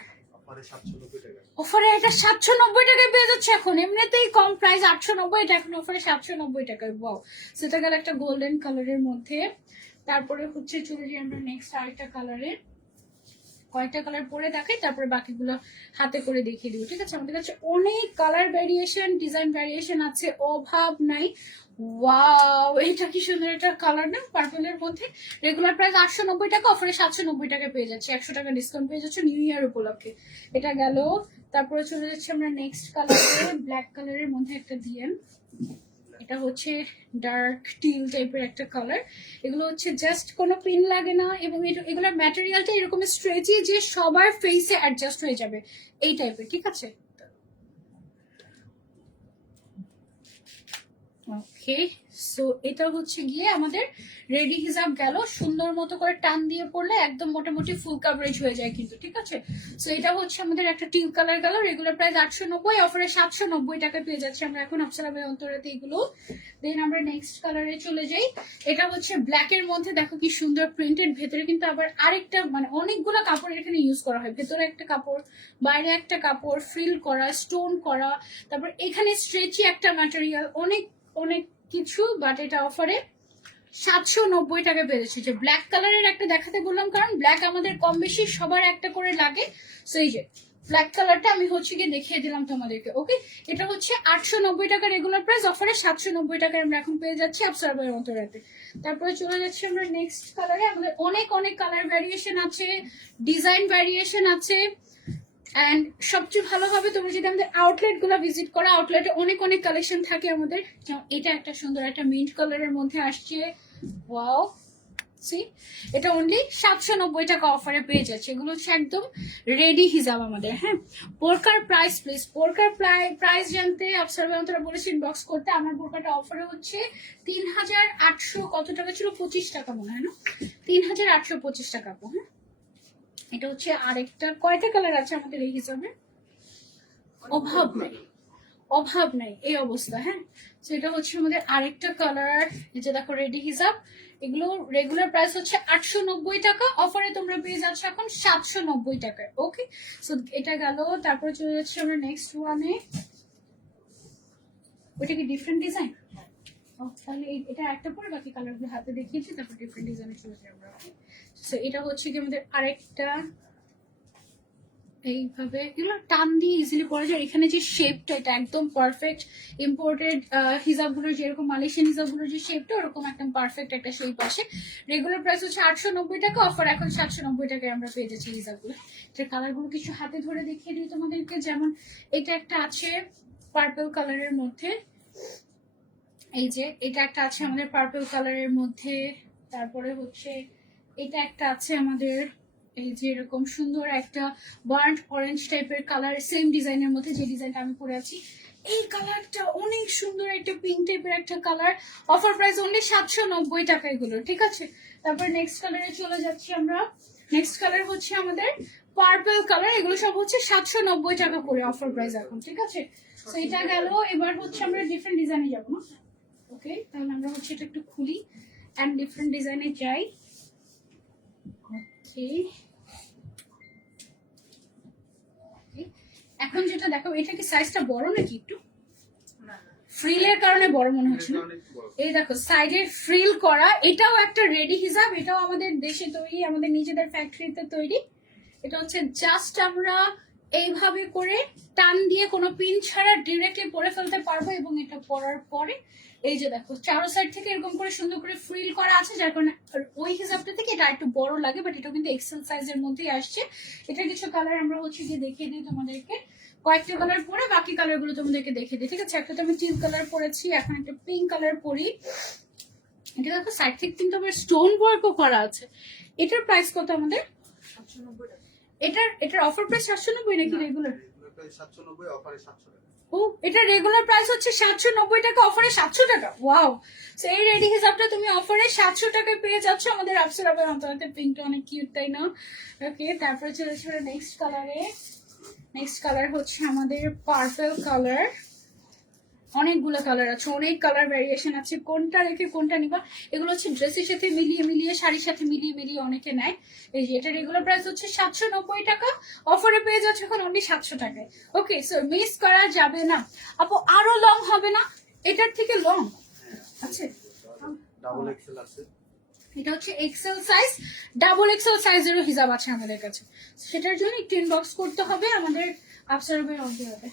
অফারে এটা 790 টাকায় পেয়ে যাচ্ছে এখন। এমনিতেই কম প্রাইস 890, এটা এখন অফারে 790 টাকায়। ওয়াও, সেটা গেল একটা গোল্ডেন কালারের মধ্যে। তারপরে হচ্ছে চলে যাই আমরা নেক্সট আরেকটা কালারে। কয়েকটা কালার পরে দেখাই, তারপরে বাকিগুলো হাতে করে দেখিয়ে দিব, ঠিক আছে? আমাদের কাছে অনেক কালার ভ্যারিয়েশন, ডিজাইন ভ্যারিয়েশন আছে, অভাব নাই। ওয়াও, এটা কি সুন্দর একটা কালার না, পার্পলের মধ্যে। রেগুলার প্রাইস 890 টাকা, অফারে 790 টাকা পেয়ে যাচ্ছে, 100 টাকা ডিসকাউন্ট পেয়ে যাচ্ছে নিউ ইয়ার উপলক্ষে। এটা গেল। তারপরে চলে যাচ্ছে আমরা নেক্সট কালারে, ব্ল্যাক কালারের মধ্যে একটা দিয়েন। এটা হচ্ছে ডার্ক টিল টাইপের একটা কালার। এগুলো হচ্ছে জাস্ট কোনো পিন লাগে না, এবং এগুলোর ম্যাটেরিয়ালটা এরকম স্ট্রেচি যে সবার ফেসে অ্যাডজাস্ট হয়ে যাবে এই টাইপের, ঠিক আছে? ওকে, সো এটা হচ্ছে গিয়ে আমাদের রেডি হিজাব গেল। সুন্দর মতো করে টান দিয়ে পড়লে একদম মোটামুটি ফুল কাভারেজ হয়ে যায় কিন্তু, ঠিক আছে? সো এটা হচ্ছে আমাদের একটা টিল কালার গেল। রেগুলার প্রাইস 890, অফারে 790 টাকা পেয়ে যাচ্ছে আমরা এখন অপসরা বাই অন্তরাতে এগুলো। দেন আমরা নেক্সট কালারে চলে যাই। এটা হচ্ছে ব্ল্যাক এর মধ্যে, দেখো কি সুন্দর প্রিন্টেড। ভেতরে কিন্তু আবার আরেকটা মানে অনেকগুলো কাপড় এখানে ইউজ করা হয়। ভেতরে একটা কাপড়, বাইরে একটা কাপড়, ফ্রিল করা, স্টোন করা, তারপর এখানে স্ট্রেচি একটা ম্যাটেরিয়াল, অনেক অনেক কিছু। বাট এটা অফারে 790 টাকা পেয়েছে। যে ব্ল্যাক কালারের একটা দেখাতে বললাম, কারণ ব্ল্যাক আমাদের কম বেশি সবার একটা করে লাগে। সো এই যে ব্ল্যাক কালারটা আমি হচ্ছে গিয়ে দেখিয়ে দিলাম তোমাদেরকে। ওকে, এটা হচ্ছে 890 টাকা রেগুলার প্রাইস, অফারে 790 টাকায় আমরা এখন পেয়ে যাচ্ছি অপসরা বাই অন্তরাতে। তারপরে চলে যাচ্ছি আমরা নেক্সট কালারে। আমাদের অনেক অনেক কালার ভ্যারিয়েশন আছে, ডিজাইন ভ্যারিয়েশন আছে। অ্যান্ড সবচেয়ে ভালো হবে তোমরা যদি আমাদের আউটলেট গুলো ভিজিট করো, আউটলেটে অনেক অনেক কালেকশন থাকে আমাদের। এটা একটা সুন্দর একটা মিন্ট কালারের মধ্যে আসছে। ওয়াও, সি, এটা অনলি 790 টাকা অফারে পেয়ে যাচ্ছে। এগুলো হচ্ছে একদম রেডি হিজাব আমাদের। হ্যাঁ, বোরকার প্রাইস প্লিজ, বোরকার প্রাইস জানতে অপসরা বাই অন্তরা বলেছি ইনবক্স করতে। আমার বোরকাটা অফারে হচ্ছে 3800 কত টাকা ছিল, 25 টাকা মনে হয় না, 3825 টাকা। হ্যাঁ, এটা হচ্ছে আরেকটা। কয়টা কালার আছে আমাদের এই হিসাবে? অভাব নাই, অভাব নাই এই অবস্থা। হ্যাঁ, তো এটা হচ্ছে আমাদের আরেকটা কালার। এই যে দেখো রেডি হিসাব। এগুলো রেগুলার প্রাইস হচ্ছে 890 টাকা, অফারে তোমরা পেয়ে যাচ্ছ এখন 790 টাকায়। ওকে, সো এটা গেল। তারপরে চলে যাচ্ছে আমরা নেক্সট ওয়ানে। ওইটা কি ডিফারেন্ট ডিজাইন? তাহলে এটা একটা পরে বাকি কালারগুলো হাতে দেখিয়েছি, তারপর ডিফারেন্ট ডিজাইনে চলে যাই আমরা। সো এটা হচ্ছে কি আমাদের আরেকটা। এইভাবে এগুলো টান দিয়ে ইজিলি পরা যায়। এখানে যে শেপটা, এটা একদম পারফেক্ট। ইম্পোর্টেড হিজাবগুলোর যেরকম, মালয়েশিয়ান হিজাবগুলোর যে শেপটা, ওরকম একদম পারফেক্ট একটা শেপ আসে। রেগুলার প্রাইস হচ্ছে 890 টাকা, অফার এখন 790 টাকায় আমরা পেয়ে যাচ্ছি হিজাবগুলো। এটার কালারগুলো কিছু হাতে ধরে দেখিয়ে দিই তোমাদেরকে। যেমন এটা একটা আছে পার্পল কালারের মধ্যে, এই যে এটা একটা আছে আমাদের পার্পল কালারের মধ্যে। তারপরে হচ্ছে এটা একটা আছে আমাদের এই যে এরকম সুন্দর একটা বার্ন্ট অরেঞ্জ টাইপের কালার, সেম ডিজাইনের মধ্যে যে ডিজাইনটা আমি পরে আছি। এই কালারটা অনেক সুন্দর, একটা পিঙ্ক টাইপের একটা কালার। অফার প্রাইস অনলি 790 টাকা এগুলো, ঠিক আছে? তারপর নেক্সট কালারে চলে যাচ্ছি আমরা। নেক্সট কালার হচ্ছে আমাদের পার্পল কালার। এগুলো সব হচ্ছে 790 টাকা করে অফার প্রাইস এখন, ঠিক আছে? তো এটা গেল। এবার হচ্ছে আমরা ডিফারেন্ট ডিজাইনে যাবো না? ওকে, তাহলে আমরা হচ্ছে এটা একটু খুলি অ্যান্ড ডিফারেন্ট ডিজাইনে যাই। ওকে, এখন যেটা দেখো, এটা কি সাইজটা বড় নাকি একটু? ফ্রিলের কারণে বড় মনে হচ্ছে না। এই দেখো সাইডে ফ্রিল করা, এটাও একটা রেডি হিজাব। এটাও আমাদের দেশে তৈরি, আমাদের নিজেদের ফ্যাক্টরিতে তৈরি। এটা হচ্ছে জাস্ট আমরা এইভাবে করে টান দিয়ে কোনো পিন ছাড়া ডিরেক্টলি পরে ফেলতে পারবো। এবং এটা পরার পরে এই যে দেখো চারো সাইড থেকে এরকম করে সুন্দর করে ফ্রিল করা আছে, যার কারণে ওই হিসাবটা থেকে এটা একটু বড় লাগে। বাট এটা কিন্তু এক্সেল সাইজের মধ্যেই আসছে। এটা কিছু কালার আমরা হচ্ছে গিয়ে দেখিয়ে দিই তোমাদেরকে। কয়েকটা কালার পরে বাকি কালার গুলো তোমাদেরকে দেখিয়ে দিই, ঠিক আছে? একটা তো আমি টিল কালার পরেছি, এখন একটা পিঙ্ক কালার পরি। এটা দেখো সাইড থেকে কিন্তু আবার স্টোন ওয়ার্কও করা আছে। এটার প্রাইস কত আমাদের? 790 টাকা। এটার অফার প্রাইস 790 নাকি রেগুলার? প্রাইস 790, অফারে 700 টাকা। ও, এটা রেগুলার প্রাইস হচ্ছে 790 টাকা, অফারে 700 টাকা। ওয়াও, সো এই রেডি হিসাবটা তুমি অফারে 700 টাকায় পেয়ে যাচ্ছ আমাদের আপসরা বাই অন্তরাতে। পিঙ্কটা অনেক কিউট, তাই না? ওকে, তারপরে চলে যাচ্ছে নেক্সট কালারে। নেক্সট কালার হচ্ছে আমাদের পার্পল কালার। অনেকগুলো কালার আছে, অনেক কালার ভ্যারিয়েশন আছে, কোনটা রেখে কোনটা নিবা। এগুলো হচ্ছে ড্রেসের সাথে মিলিয়ে মিলিয়ে, শাড়ির সাথে মিলিয়ে মিলিয়ে অনেকে নেয়। এই যে এটা রেগুলার প্রাইস হচ্ছে 790 টাকা, অফারে পেয়ে যাচ্ছে এখন অনলি 700 টাকায়। ওকে, সো মিস করা যাবে না। আপু আরো লং হবে না? এটার থেকে লং আছে, ডাবল এক্সেল আছে। এটা হচ্ছে এক্সেল সাইজ, ডাবল এক্সেল সাইজেরও হিসাব আছে আমাদের কাছে। সেটার জন্য একটু ইনবক্স করতে হবে আমাদের আপসরা বাই অন্তরাতে।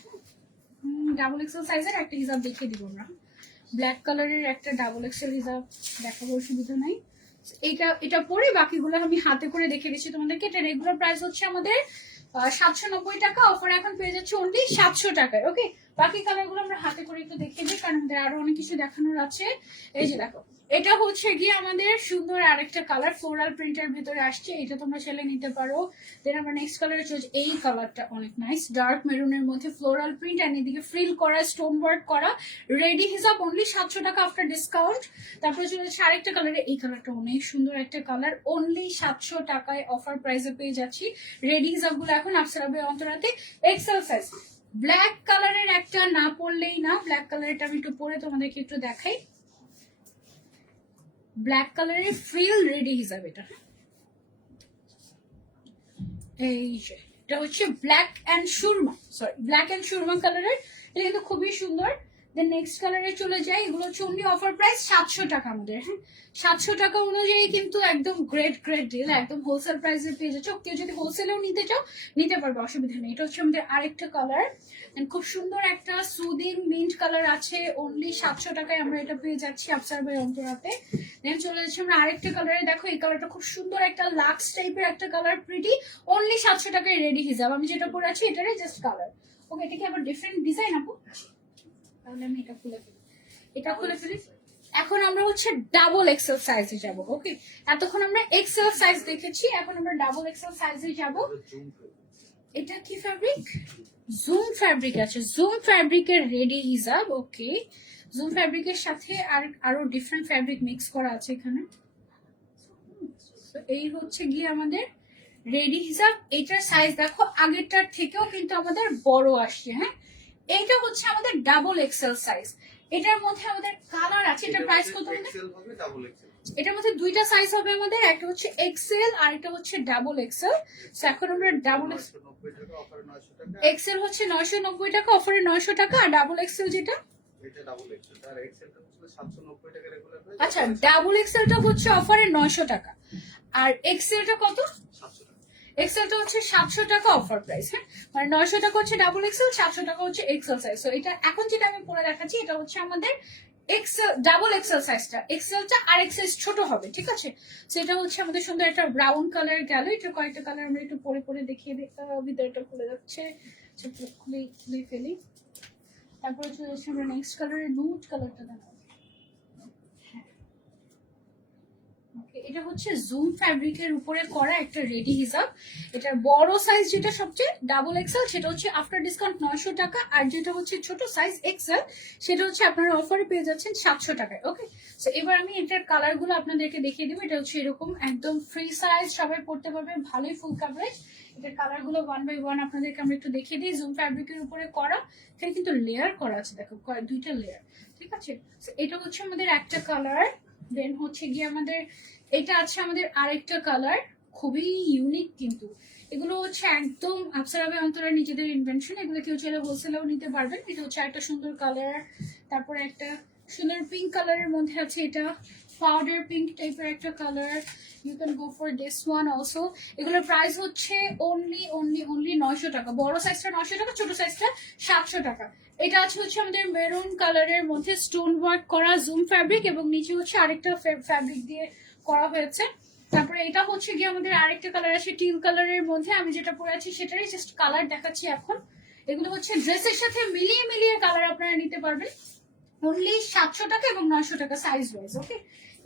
ডাবল এক্সেল সাইজের একটা হিসাব দেখিয়ে দিব আমরা। ব্ল্যাক কালারের একটা ডাবল এক্সেল হিসাব দেখাবো, অসুবিধা নাই। এটা পরে বাকিগুলো আমি হাতে করে দেখে দিচ্ছি তোমাদেরকে। এটা রেগুলার প্রাইস হচ্ছে আমাদের 790 টাকা, অফার এখন পেয়ে যাচ্ছে অনলি 700 টাকায়। ওকে, বাকি কালার গুলো আমরা হাতে করে একটু দেখিয়ে দিই, কারণ আমাদের আরো অনেক কিছু দেখানোর আছে। এই যে দেখো, এটা হচ্ছে গিয়ে আমাদের সুন্দর আরেকটা কালার, ফ্লোরাল প্রিন্টের ভিতরে আসছে। এটা তোমরা চাইলে নিতে পারো। দেন আমরা নেক্সট কালারে চলছে, এই কালারটা অনেক নাইস, ডার্ক মেরুনের মধ্যে ফ্লোরাল প্রিন্ট এন্ড এদিকে ফ্রিল করা, স্টোন ওয়ার্ক করা। রেডি হিসাব অনলি 700 টাকা আফটার ডিসকাউন্ট। তারপরে চলেছে আরেকটা কালারে, এই কালারটা অনেক সুন্দর একটা কালার, অনলি 700 টাকায় অফার প্রাইসে পেয়ে যাচ্ছি। রেডি হিসাবগুলো এখন আপসরা বাই অন্তরাতে এক্সেল সাইজ। ব্ল্যাক কালারের একটা না পরলেই না, ব্ল্যাক কালারটা আমি একটু পরে তোমাদেরকে একটু দেখাই। ব্ল্যাক কালারের ফ্রিল রেডি হিসাব এটা। এই যে এটা হচ্ছে ব্ল্যাক এন্ড সুরমা, সরি ব্ল্যাক এন্ড সুরমা কালারের, এটা কিন্তু খুবই সুন্দর। দেন নেক্সট কালারে চলে যাই, এগুলো হচ্ছে অনলি অফার প্রাইস 700 টাকা আমাদের। হ্যাঁ, 700 টাকা অনুযায়ী কিন্তু একদম গ্রেট ডিল, একদম হোলসেল প্রাইসে পেয়ে যাচ্ছ। কেউ যদি হোলসেলেও নিতে চাও নিতে পারবে, অসুবিধা নেই। এটা হচ্ছে আমাদের আরেকটা কালার, খুব সুন্দর একটা সুদিং মিন্ট কালার আছে, অনলি 700 টাকায় আমরা এটা পেয়ে যাচ্ছি আপসরা বাই অন্তরাতে। দেন চলে যাচ্ছে আমরা আরেকটা কালারে, দেখো এই কালারটা খুব সুন্দর একটা লাক্স টাইপের একটা কালার, প্রিটি, অনলি 700 টাকায় রেডি হিসাব। আমি যেটা পরে আছি এটারই জাস্ট কালার। ওকে, এটা কি আবার ডিফারেন্ট ডিজাইন আপু? তাহলে আমি এটা খুলে ফেলি, এটা খুলে ফেলি। এখন আমরা হচ্ছে ডাবল এক্সেল সাইজে যাব। ওকে, এতক্ষণ আমরা এক্সেল সাইজ দেখেছি, এখন আমরা ডাবল এক্সেল সাইজে যাব। এটা কি ফ্যাব্রিক? জুম ফ্যাব্রিক আছে, জুম ফ্যাব্রিকের রেডি হিসাব। ওকে, জুম ফ্যাব্রিকের সাথে আরো ডিফারেন্ট ফ্যাব্রিক মিক্স করা আছে এখানে। এই হচ্ছে গিয়ে আমাদের রেডি হিসাব। এটার সাইজ দেখো আগেরটার থেকেও কিন্তু আমাদের বড় আসছে। হ্যাঁ, এইটা হচ্ছে আমাদের ডাবল এক্সেল সাইজ। এটার মধ্যে আমাদের কালার আছে। এটার প্রাইস কত? এটার মধ্যে দুইটা সাইজ হবে আমাদের, একটা হচ্ছে এক্সেল আর একটা হচ্ছে ডাবল এক্সেল। এখন আমরা ডাবল এক্সেল হচ্ছে 990 টাকা, অফারে 900 টাকা, আর ডাবল এক্সেল যেটা, আচ্ছা ডাবল এক্সেলটা হচ্ছে অফারে 900 টাকা, আর এক্সেলটা কত? এক্সেলটা হচ্ছে 700 টাকা অফার প্রাইস। হ্যাঁ, মানে 900 টাকা হচ্ছে ডাবল এক্সেল, 700 টাকা হচ্ছে এক্সেল সাইজ। তো এটা এখন যেটা আমি পরে দেখাচ্ছি এটা হচ্ছে আমাদের এক্সেল ডাবল এক্সেল সাইজটা। এক্সেলটা আর এক্সেল ছোট হবে, ঠিক আছে? সেটা হচ্ছে আমাদের সুন্দর একটা ব্রাউন কালার গেল। এটা কয়েকটা কালার আমরা একটু পরে পরে দেখিয়ে দিই। ভিতরটা খুলে যাচ্ছে, খুলে ফেলি। তারপরে চলে যাচ্ছে আমরা নেক্সট কালারের, নুড কালারটা দেখাবো। এটা হচ্ছে জুম ফ্যাব্রিকের উপরে করা একটা রেডি হিসাব। এটার বড় সাইজ যেটা সবচেয়ে ডাবল এক্সেল, সেটা হচ্ছে আফটার ডিসকাউন্ট 900 টাকা, আর যেটা হচ্ছে ছোট সাইজ এক্সেল সেটা হচ্ছে আপনারা অফারে পেয়ে যাচ্ছেন 700 টাকায়। ওকে, সো এবার আমি এটার কালার গুলো আপনাদেরকে দেখিয়ে দেবো। এটা হচ্ছে এরকম একদম ফ্রি সাইজ, সবাই পড়তে পারবে, ভালোই ফুল কাভারেজ। এটার কালার গুলো ওয়ান বাই ওয়ান আপনাদেরকে আমরা একটু দেখিয়ে দিই। জুম ফ্যাব্রিকের উপরে করা, এখানে কিন্তু লেয়ার করা আছে, দেখো দুইটা লেয়ার, ঠিক আছে? এটা হচ্ছে আমাদের একটা কালার। দেন হচ্ছে গিয়ে আমাদের এটা আছে আমাদের আরেকটা কালার, খুবই ইউনিক কিন্তু। এগুলো হচ্ছে একদম আপসরা বাই অন্তরার নিজেদের ইনভেনশন, এগুলো কেউ চাইলে হোলসেলেও নিতে পারবেন। এটা হচ্ছে একটা সুন্দর কালার, তারপরে একটা সুন্দর পিঙ্ক কালারের মধ্যে আছে, এটা পাউডার পিঙ্ক টাইপের একটা কালার। You can go for this one also. এগুলোর প্রাইস হচ্ছে অনলি 900 টাকা। বড় সাইজটা 900 টাকা, ছোট সাইজটা 700 টাকা। এটা আছে হচ্ছে আমাদের মেরুন কালারের মধ্যে স্টোন ওয়ার্ক করা জুম ফ্যাব্রিক, এবং নিচে হচ্ছে আরেকটা ফ্যাব্রিক দিয়ে করা হয়েছে। তারপরে এটা হচ্ছে গিয়ে আমাদের আরেকটা কালার আছে টিল কালারের মধ্যে, আমি যেটা পরে আছি সেটারই জাস্ট কালার দেখাচ্ছি এখন। এগুলো হচ্ছে ড্রেসের সাথে মিলিয়ে মিলিয়ে কালার আপনারা নিতে পারবেন। অনলি 700 টাকা এবং 900 টাকা সাইজ ওয়াইজ। ওকে,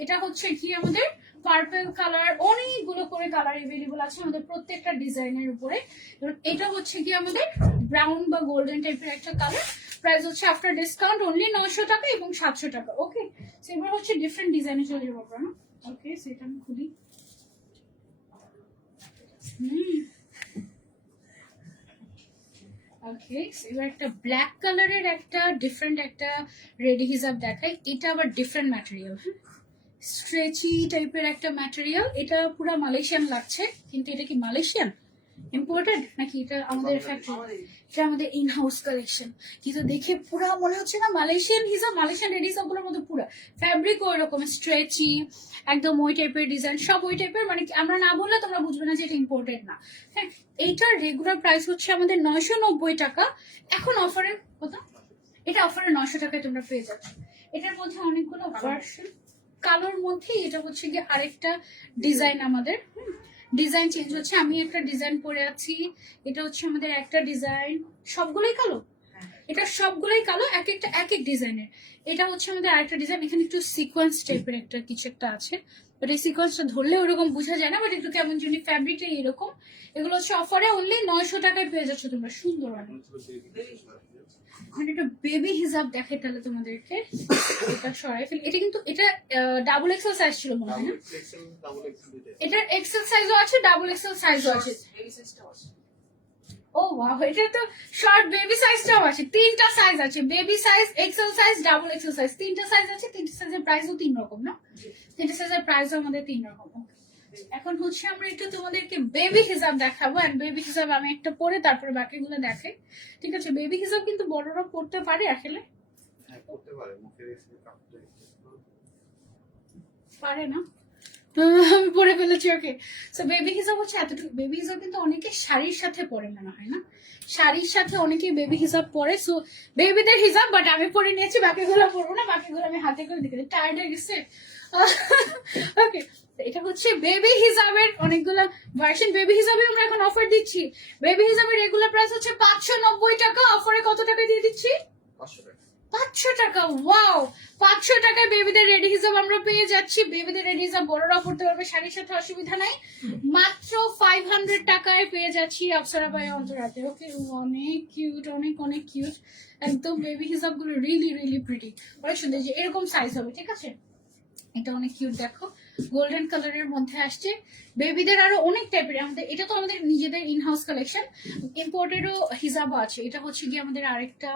এটা হচ্ছে কি আমাদের পার্পল কালার, অনেকগুলো করে কালার এভেলেবল আছে আমাদের প্রত্যেকটা ডিজাইনের উপরে। এবং এটা হচ্ছে কি আমাদের ব্রাউন বা গোল্ডেন টাইপের একটা কালার। প্রাইস হচ্ছে আফটার ডিসকাউন্ট অনলি 900 টাকা এবং 700 টাকা। ওকে, এবার হচ্ছে ডিফারেন্ট ডিজাইনে চলে যাবো আমরা। ওকে, সেটা আমি খুলি। ওকে, এবার একটা ব্ল্যাক কালারের একটা ডিফারেন্ট একটা রেডি হিজাব দেখাই। এটা আবার ডিফারেন্ট ম্যাটেরিয়াল, স্ট্রেচি টাইপের একটা ম্যাটেরিয়াল। এটা পুরো মালয়েশিয়ান লাগছে, কিন্তু এটা কি মালয়েশিয়ান ইম্পোর্টেড নাকি এটা আমাদের ফ্যাক্টরি? এটা আমাদের ইন হাউস কালেকশন, কিন্তু দেখে পুরো মনে হচ্ছে না মালয়েশিয়ান হিজাব। মালয়েশিয়ান রেডি হিজাব গুলোর মধ্যে পুরো ফ্যাব্রিক ওই রকম স্ট্রেচি, একদম ওই টাইপের ডিজাইন, সব ওই টাইপের। মানে আমরা না বললে তোমরা বুঝবে না যে এটা ইম্পোর্টেড না। হ্যাঁ, এইটার রেগুলার প্রাইস হচ্ছে আমাদের 990 টাকা। এখন অফারে কত? এটা অফারে 900 টাকায় তোমরা পেয়ে যাচ্ছ। এটার মধ্যে অনেকগুলো ভার্সন, কালোর মধ্যে এটা হচ্ছে গিয়ে আরেকটা ডিজাইন আমাদের। ডিজাইন চেঞ্জ হচ্ছে। আমি একটা ডিজাইন পরে আছি, এটা হচ্ছে আমাদের একটা ডিজাইন। সবগুলোই কালো, এটা সবগুলোই কালো, এক একটা এক এক ডিজাইনের। এটা হচ্ছে আমাদের আরেকটা ডিজাইন। এখানে একটু সিকোয়েন্স টাইপের একটা কিছু একটা আছে, বাট এই সিকোয়েন্সটা ধরলে ওরকম বোঝা যায় না, বাট একটু কেমন জানি ফ্যাব্রিকটা এরকম। এগুলো হচ্ছে অফারে অনলি 900 টাকায় পেয়ে যাচ্ছ তোমরা। সুন্দর অনেক। এখন একটা বেবি হিজাব দেখে তাহলে তোমাদেরকে, এটা সরাই ফেলি। এটা কিন্তু এটা ডাবল এক্সেল সাইজ ছিল মনে হয় না? এটার এক্সেল সাইজও আছে, ডাবল এক্সেল সাইজও আছে। ও ওয়াও, এটা তো শর্ট বেবি সাইজটাও আছে। তিনটা সাইজ আছে, baby size, XL size, double XL size, তিনটা সাইজ আছে। তিনটা সাইজের প্রাইসও 3 রকম না? তিনটা সাইজের প্রাইসও আমাদের 3 রকম। এখন হচ্ছে আমরা একটু তোমাদেরকে বেবি হিজাব দেখাবো। এন্ড বেবি হিজাব আমি একটা পরে তারপরে বাকিগুলো দেখাই, ঠিক আছে? বেবি হিজাব কিন্তু বড়রা পড়তে পারে আসলে, পারে না? আমি পরে ফেলেছি। ওকে, সো বেবি হিজাব হচ্ছে এতটুকু। বেবি হিজাব কিন্তু অনেকে শাড়ির সাথে পরে মনে হয় না? শাড়ির সাথে অনেকেই বেবি হিজাব পরে। সো বেবিদের হিজাব, বাট আমি পরে নিয়েছি, বাকিগুলো পরবো না। বাকিগুলো আমি হাতে করে দেখে টায়ার্ড হয়ে গেছে। ওকে, এটা হচ্ছে বেবি হিজাবের অনেকগুলো ভার্সন। বেবি হিজাবে আমরা এখন অফার দিচ্ছি। বেবি হিজাবের রেগুলার প্রাইস হচ্ছে 590 টাকা। অফারে কত টাকা দিয়ে দিচ্ছি? 500 টাকা। ওয়াও, 500 টাকায় বেবিদের রেডি হিসাব আমরা পেয়ে যাচ্ছি। বেবিদের রেডি হিসাব বড়রা পড়তে পারবে, শাড়ির সাথে অসুবিধা নাই। মাত্র 500 টাকায় পেয়ে যাচ্ছি অপ্সরা বাই অন্তরাতে। ওকে, অনেক কিউট, অনেক অনেক কিউট একদম। বেবি হিসাব গুলো রিয়েলি রিয়েলি প্রিটি, অনেক সুন্দর। যে এরকম সাইজ হবে, ঠিক আছে? এটা অনেক কিউট, দেখো গোল্ডেন কালারের মধ্যে আসছে। বেবিদের আরো অনেক টাইপের আমাদের, এটা তো আমাদের নিজেদের ইন হাউস কালেকশন। ইম্পোর্টেডও হিজাবও আছে। এটা হচ্ছে কি আমাদের আরেকটা,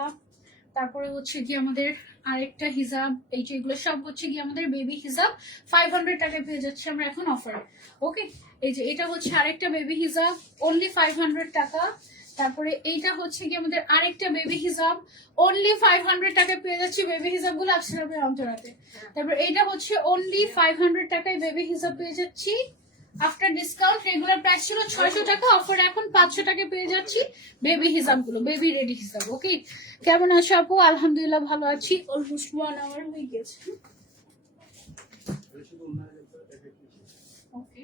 তারপরে হচ্ছে কি আমাদের আরেকটা হিজাব। এই যে এগুলো সব হচ্ছে কি আমাদের বেবি হিজাব। 500 টাকায় পেয়ে যাচ্ছি আমরা এখন অফারে। ওকে, এই যে এটা হচ্ছে আরেকটা বেবি হিজাব, অনলি 500 টাকা। তারপরে এইটা হচ্ছে কি আমাদের আরেকটা বেবি হিজাব, অনলি 500 টাকায় পেয়ে যাচ্ছি বেবি হিজাব গুলো আপনার অন্তরাতে। তারপর এইটা হচ্ছে অনলি 500 টাকায় বেবি হিজাব পেয়ে যাচ্ছি আফটার ডিসকাউন্ট। রেগুলার প্রাইস ছিল 600 টাকা, অফার এখন 500 টাকায় পেয়ে যাচ্ছি বেবি হিজাব গুলো, বেবি রেডি হিজাব। ওকে, কেমন আছো আপু? আলহামদুলিল্লাহ ভালো আছি। অলমোস্ট 1 আওয়ার হয়ে গেছে। ওকে,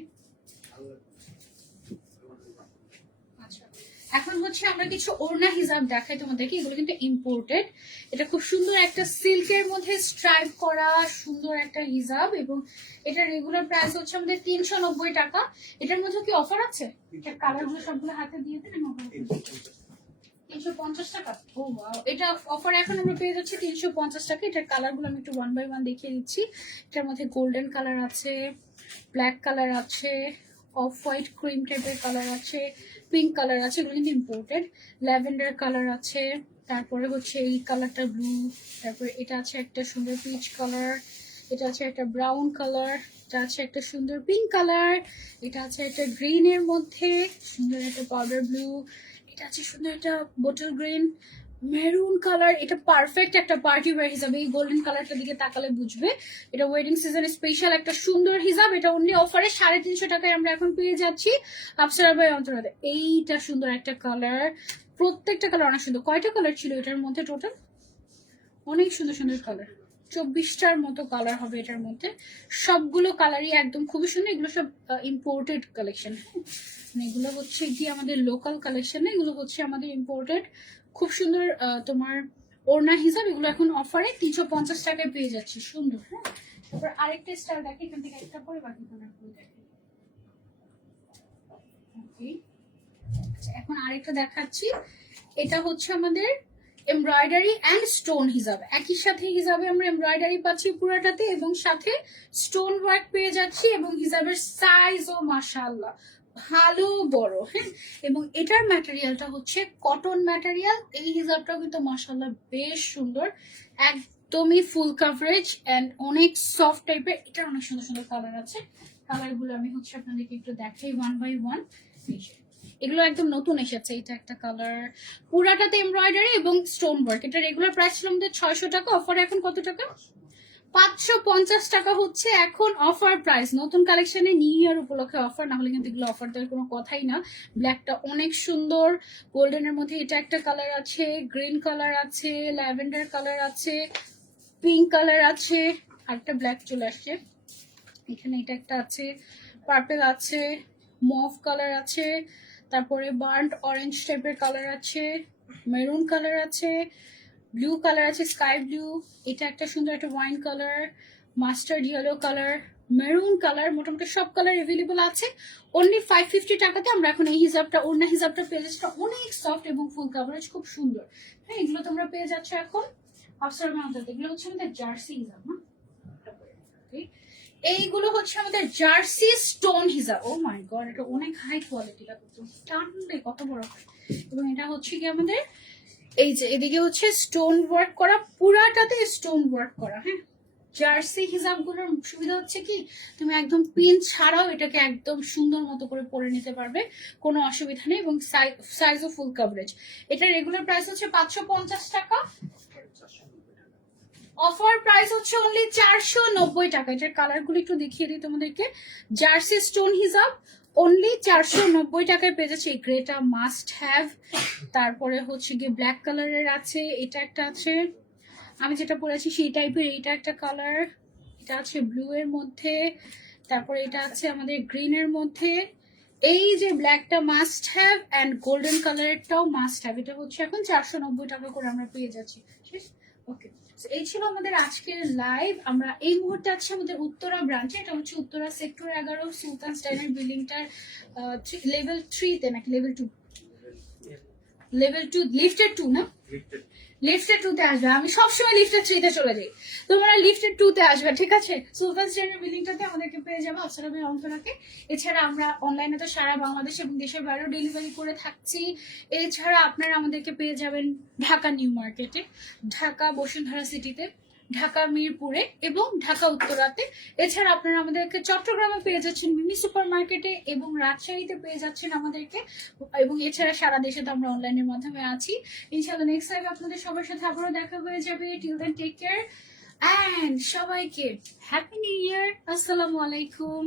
আচ্ছা, এখন হচ্ছে আমরা কিছু ওড়না হিজাব দেখাই তোমাদেরকে। এগুলো কিন্তু ইম্পোর্টেড। এটা খুব সুন্দর একটা সিল্কের মধ্যে স্ট্রাইপ করা সুন্দর একটা হিজাব, এবং এটা রেগুলার প্রাইস হচ্ছে আমাদের 390 টাকা। এটার মধ্যে কি অফার আছে? কালার গুলো সবগুলো হাতে দিয়ে দেন। 350 টাকা। ও ওয়াও, এটা অফার এখন আমরা পেয়ে যাচ্ছি 350 টাকা। এটার কালার গুলো আমি একটু 1 বাই 1 দেখিয়ে দিচ্ছি। এটার মধ্যে গোল্ডেন কালার আছে, ব্ল্যাক কালার আছে, অফ হোয়াইট ক্রিম টাইপের কালার আছে, পিঙ্ক কালার আছে, এগুলো কিন্তু ইম্পোর্টেড। ল্যাভেন্ডার কালার আছে, তারপরে হচ্ছে এই কালারটা ব্লু, তারপরে এটা আছে একটা সুন্দর পিচ কালার, এটা আছে একটা ব্রাউন কালার, এটা আছে একটা সুন্দর পিঙ্ক কালার, এটা আছে একটা গ্রিনের মধ্যে সুন্দর একটা পাউডার ব্লু, এটা আছে সুন্দর একটা বোটল গ্রিন, মেরুন কালার। এটা পারফেক্ট একটা পার্টি ওয়্যার হিসাবে। এই গোল্ডেন কালারটার দিকে তাকালে বুঝবে এটা ওয়েডিং সিজনে স্পেশাল একটা সুন্দর হিসাব। এটা অনলি অফারে 350 টাকায় আমরা এখন পেয়ে যাচ্ছি আপসারা বাই অন্তরাতে। এইটা সুন্দর একটা কালার, প্রত্যেকটা কালার অনেক সুন্দর। কয়টা কালার ছিল এটার মধ্যে টোটাল? অনেক সুন্দর সুন্দর কালার, 24টার মতো কালার হবে এটার মধ্যে। সবগুলো কালারই একদম খুবই সুন্দর। এগুলো সব ইম্পোর্টেড কালেকশন। এগুলো হচ্ছে কি আমাদের লোকাল কালেকশন না, এগুলো হচ্ছে আমাদের ইম্পোর্টেড। খুব সুন্দর তোমার ওড়না হিসাব, এগুলো এখন অফারে 350 টাকায় পেয়ে যাচ্ছে, সুন্দর। হ্যাঁ, তারপর আরেকটা স্টাইল দেখি, এখান থেকে একটা পরে বাকি কালারগুলো দেখি। Okay. আচ্ছা, এখন আরেকটা দেখাচ্ছি, এটা হচ্ছে আমাদের এমব্রয়ডারি অ্যান্ড স্টোন হিসাব, একই সাথে হিসাবে আমরা এমব্রয়ডারি পাচ্ছি পুরাটাতে এবং সাথে স্টোন ওয়ার্ক পেয়ে যাচ্ছি, এবং হিসাবের সাইজও মাশাআল্লাহ ভালো বড়। হ্যাঁ, এবং এটার ম্যাটেরিয়ালটা হচ্ছে কটন ম্যাটেরিয়াল। এই হিসাবটাও কিন্তু মাশাআল্লাহ বেশ সুন্দর, একদমই ফুল কাভারেজ অ্যান্ড অনেক সফট টাইপের। এটার অনেক সুন্দর সুন্দর কালার আছে, কালারগুলো আমি হচ্ছে আপনাদেরকে একটু দেখাই ওয়ান বাই ওয়ান। এগুলো একদম নতুন এসেছে, এটা একটা কালার, পুরাটাতে এমব্রয়ডারি এবং স্টোন ওয়ার্ক। এটা রেগুলার প্রাইস ছিল আমাদের 600 টাকা, অফারে এখন কত টাকা? 550 টাকা হচ্ছে এখন অফার প্রাইস। নতুন কালেকশনে নিউ ইয়ার উপলক্ষে অফার, না হলে কিন্তু এগুলো অফার দেওয়ার কোনো কথাই না। ব্ল্যাকটা অনেক সুন্দর, গোল্ডেনের মধ্যে এটা একটা কালার আছে, গ্রিন কালার আছে, ল্যাভেন্ডার কালার আছে, পিঙ্ক কালার আছে, আরেকটা ব্ল্যাক চলে আসছে এখানে, এটা একটা আছে, পার্পল আছে, মভ কালার আছে, তারপরে বার্ন্ট অরেঞ্জ টাইপের কালার আছে, মেরুন কালার আছে, ব্লু কালার আছে, স্কাই ব্লু, এটা একটা সুন্দর একটা wine colour, mustard yellow colour, maroon colour, মোটামুটি সব কালার এভেলেবল আছে। অনলি 550 টাকাতে আমরা এখন এই হিসাবটা, ওড়না হিসাবটা পেয়ে যাচ্ছি, অনেক সফট এবং ফুল কাভারেজ, খুব সুন্দর। হ্যাঁ, এগুলো তোমরা পেয়ে যাচ্ছ এখন আফসার মাউন্টাতে। এগুলো হচ্ছে আমাদের জার্সি হিসাব। হ্যাঁ, এইগুলো হচ্ছে আমাদের জার্সি স্টোন হিজাব। ও মাই গড, এটা অনেক হাই কোয়ালিটি, টানলে কত বড় হয়। এবং এটা হচ্ছে কি আমাদের এই যে এদিকে হচ্ছে স্টোন ওয়ার্ক করা, পুরাটাতে স্টোন ওয়ার্ক করা। হ্যাঁ, জার্সি হিজাবগুলোর সুবিধা হচ্ছে কি তুমি একদম পিন ছাড়াও এটাকে একদম সুন্দর মতো করে পরে নিতে পারবে, কোনো অসুবিধা নেই, এবং সাইজও ফুল কাভারেজ। এটা রেগুলার প্রাইস হচ্ছে 550 টাকা, অফার প্রাইস হচ্ছে অনলি 490 টাকা। এটার কালারগুলো একটু দেখিয়ে দিই তোমাদেরকে। জার্সি স্টোন হিজাব অনলি 490 টাকায় পেয়ে যাচ্ছে। এই গ্রেটা মাস্ট হ্যাভ। তারপরে হচ্ছে গিয়ে ব্ল্যাক কালারের আছে, এটা একটা আছে, আমি যেটা পরেছি সেই টাইপের, এইটা একটা কালার, এটা আছে ব্লু এর মধ্যে, তারপরে এটা আছে আমাদের গ্রিন এর মধ্যে। এই যে ব্ল্যাকটা মাস্ট হ্যাভ অ্যান্ড গোল্ডেন কালারেরটাও মাস্ট হ্যাভ। এটা হচ্ছে এখন 490 টাকা করে আমরা পেয়ে যাচ্ছি। ওকে, এই ছিল আমাদের আজকের লাইভ। আমরা এই মুহূর্তে আছি আমাদের উত্তরা ব্রাঞ্চে, এটা হচ্ছে উত্তরা সেক্টর 11 সুলতান স্টাইনার বিল্ডিংটার লেভেল 3 তে নাকি লেভেল 2? লেভেল 2, লিফটেড 2 না? লিফটেড 2 তে আসবে। আমি সবসময় লিফটেড 3 তে চলে যাই, তোমরা লিফটেড 2 তে আসবে, ঠিক আছে? সুলতান স্টাইনার বিল্ডিংটাতে আমাদেরকে পেয়ে যাবে আফসারা ভাই অন্তরাকে। এছাড়া আমরা অনলাইনে তো সারা বাংলাদেশ এবং দেশের বাইরেও ডেলিভারি করে থাকছি। এছাড়া আপনারা আমাদেরকে পেয়ে যাবেন ঢাকা নিউ মার্কেটে, ঢাকা বসুন্ধরা সিটিতে, ঢাকা মিরপুরে এবং ঢাকা উত্তরাতে। এছাড়া আপনারা আমাদেরকে চট্টগ্রামে পেয়ে যাচ্ছেন মিনি সুপার মার্কেটে, এবং রাজশাহীতে পেয়ে যাচ্ছেন আমাদেরকে, এবং এছাড়া সারা দেশে তো আমরা অনলাইনের মাধ্যমে আছি। ইনশাআল্লাহ নেক্সট টাইম আপনাদের সবার সাথে আবারও দেখা হয়ে যাবে। Till then take care and সবাইকে হ্যাপি নিউ ইয়ার, আসসালামু আলাইকুম।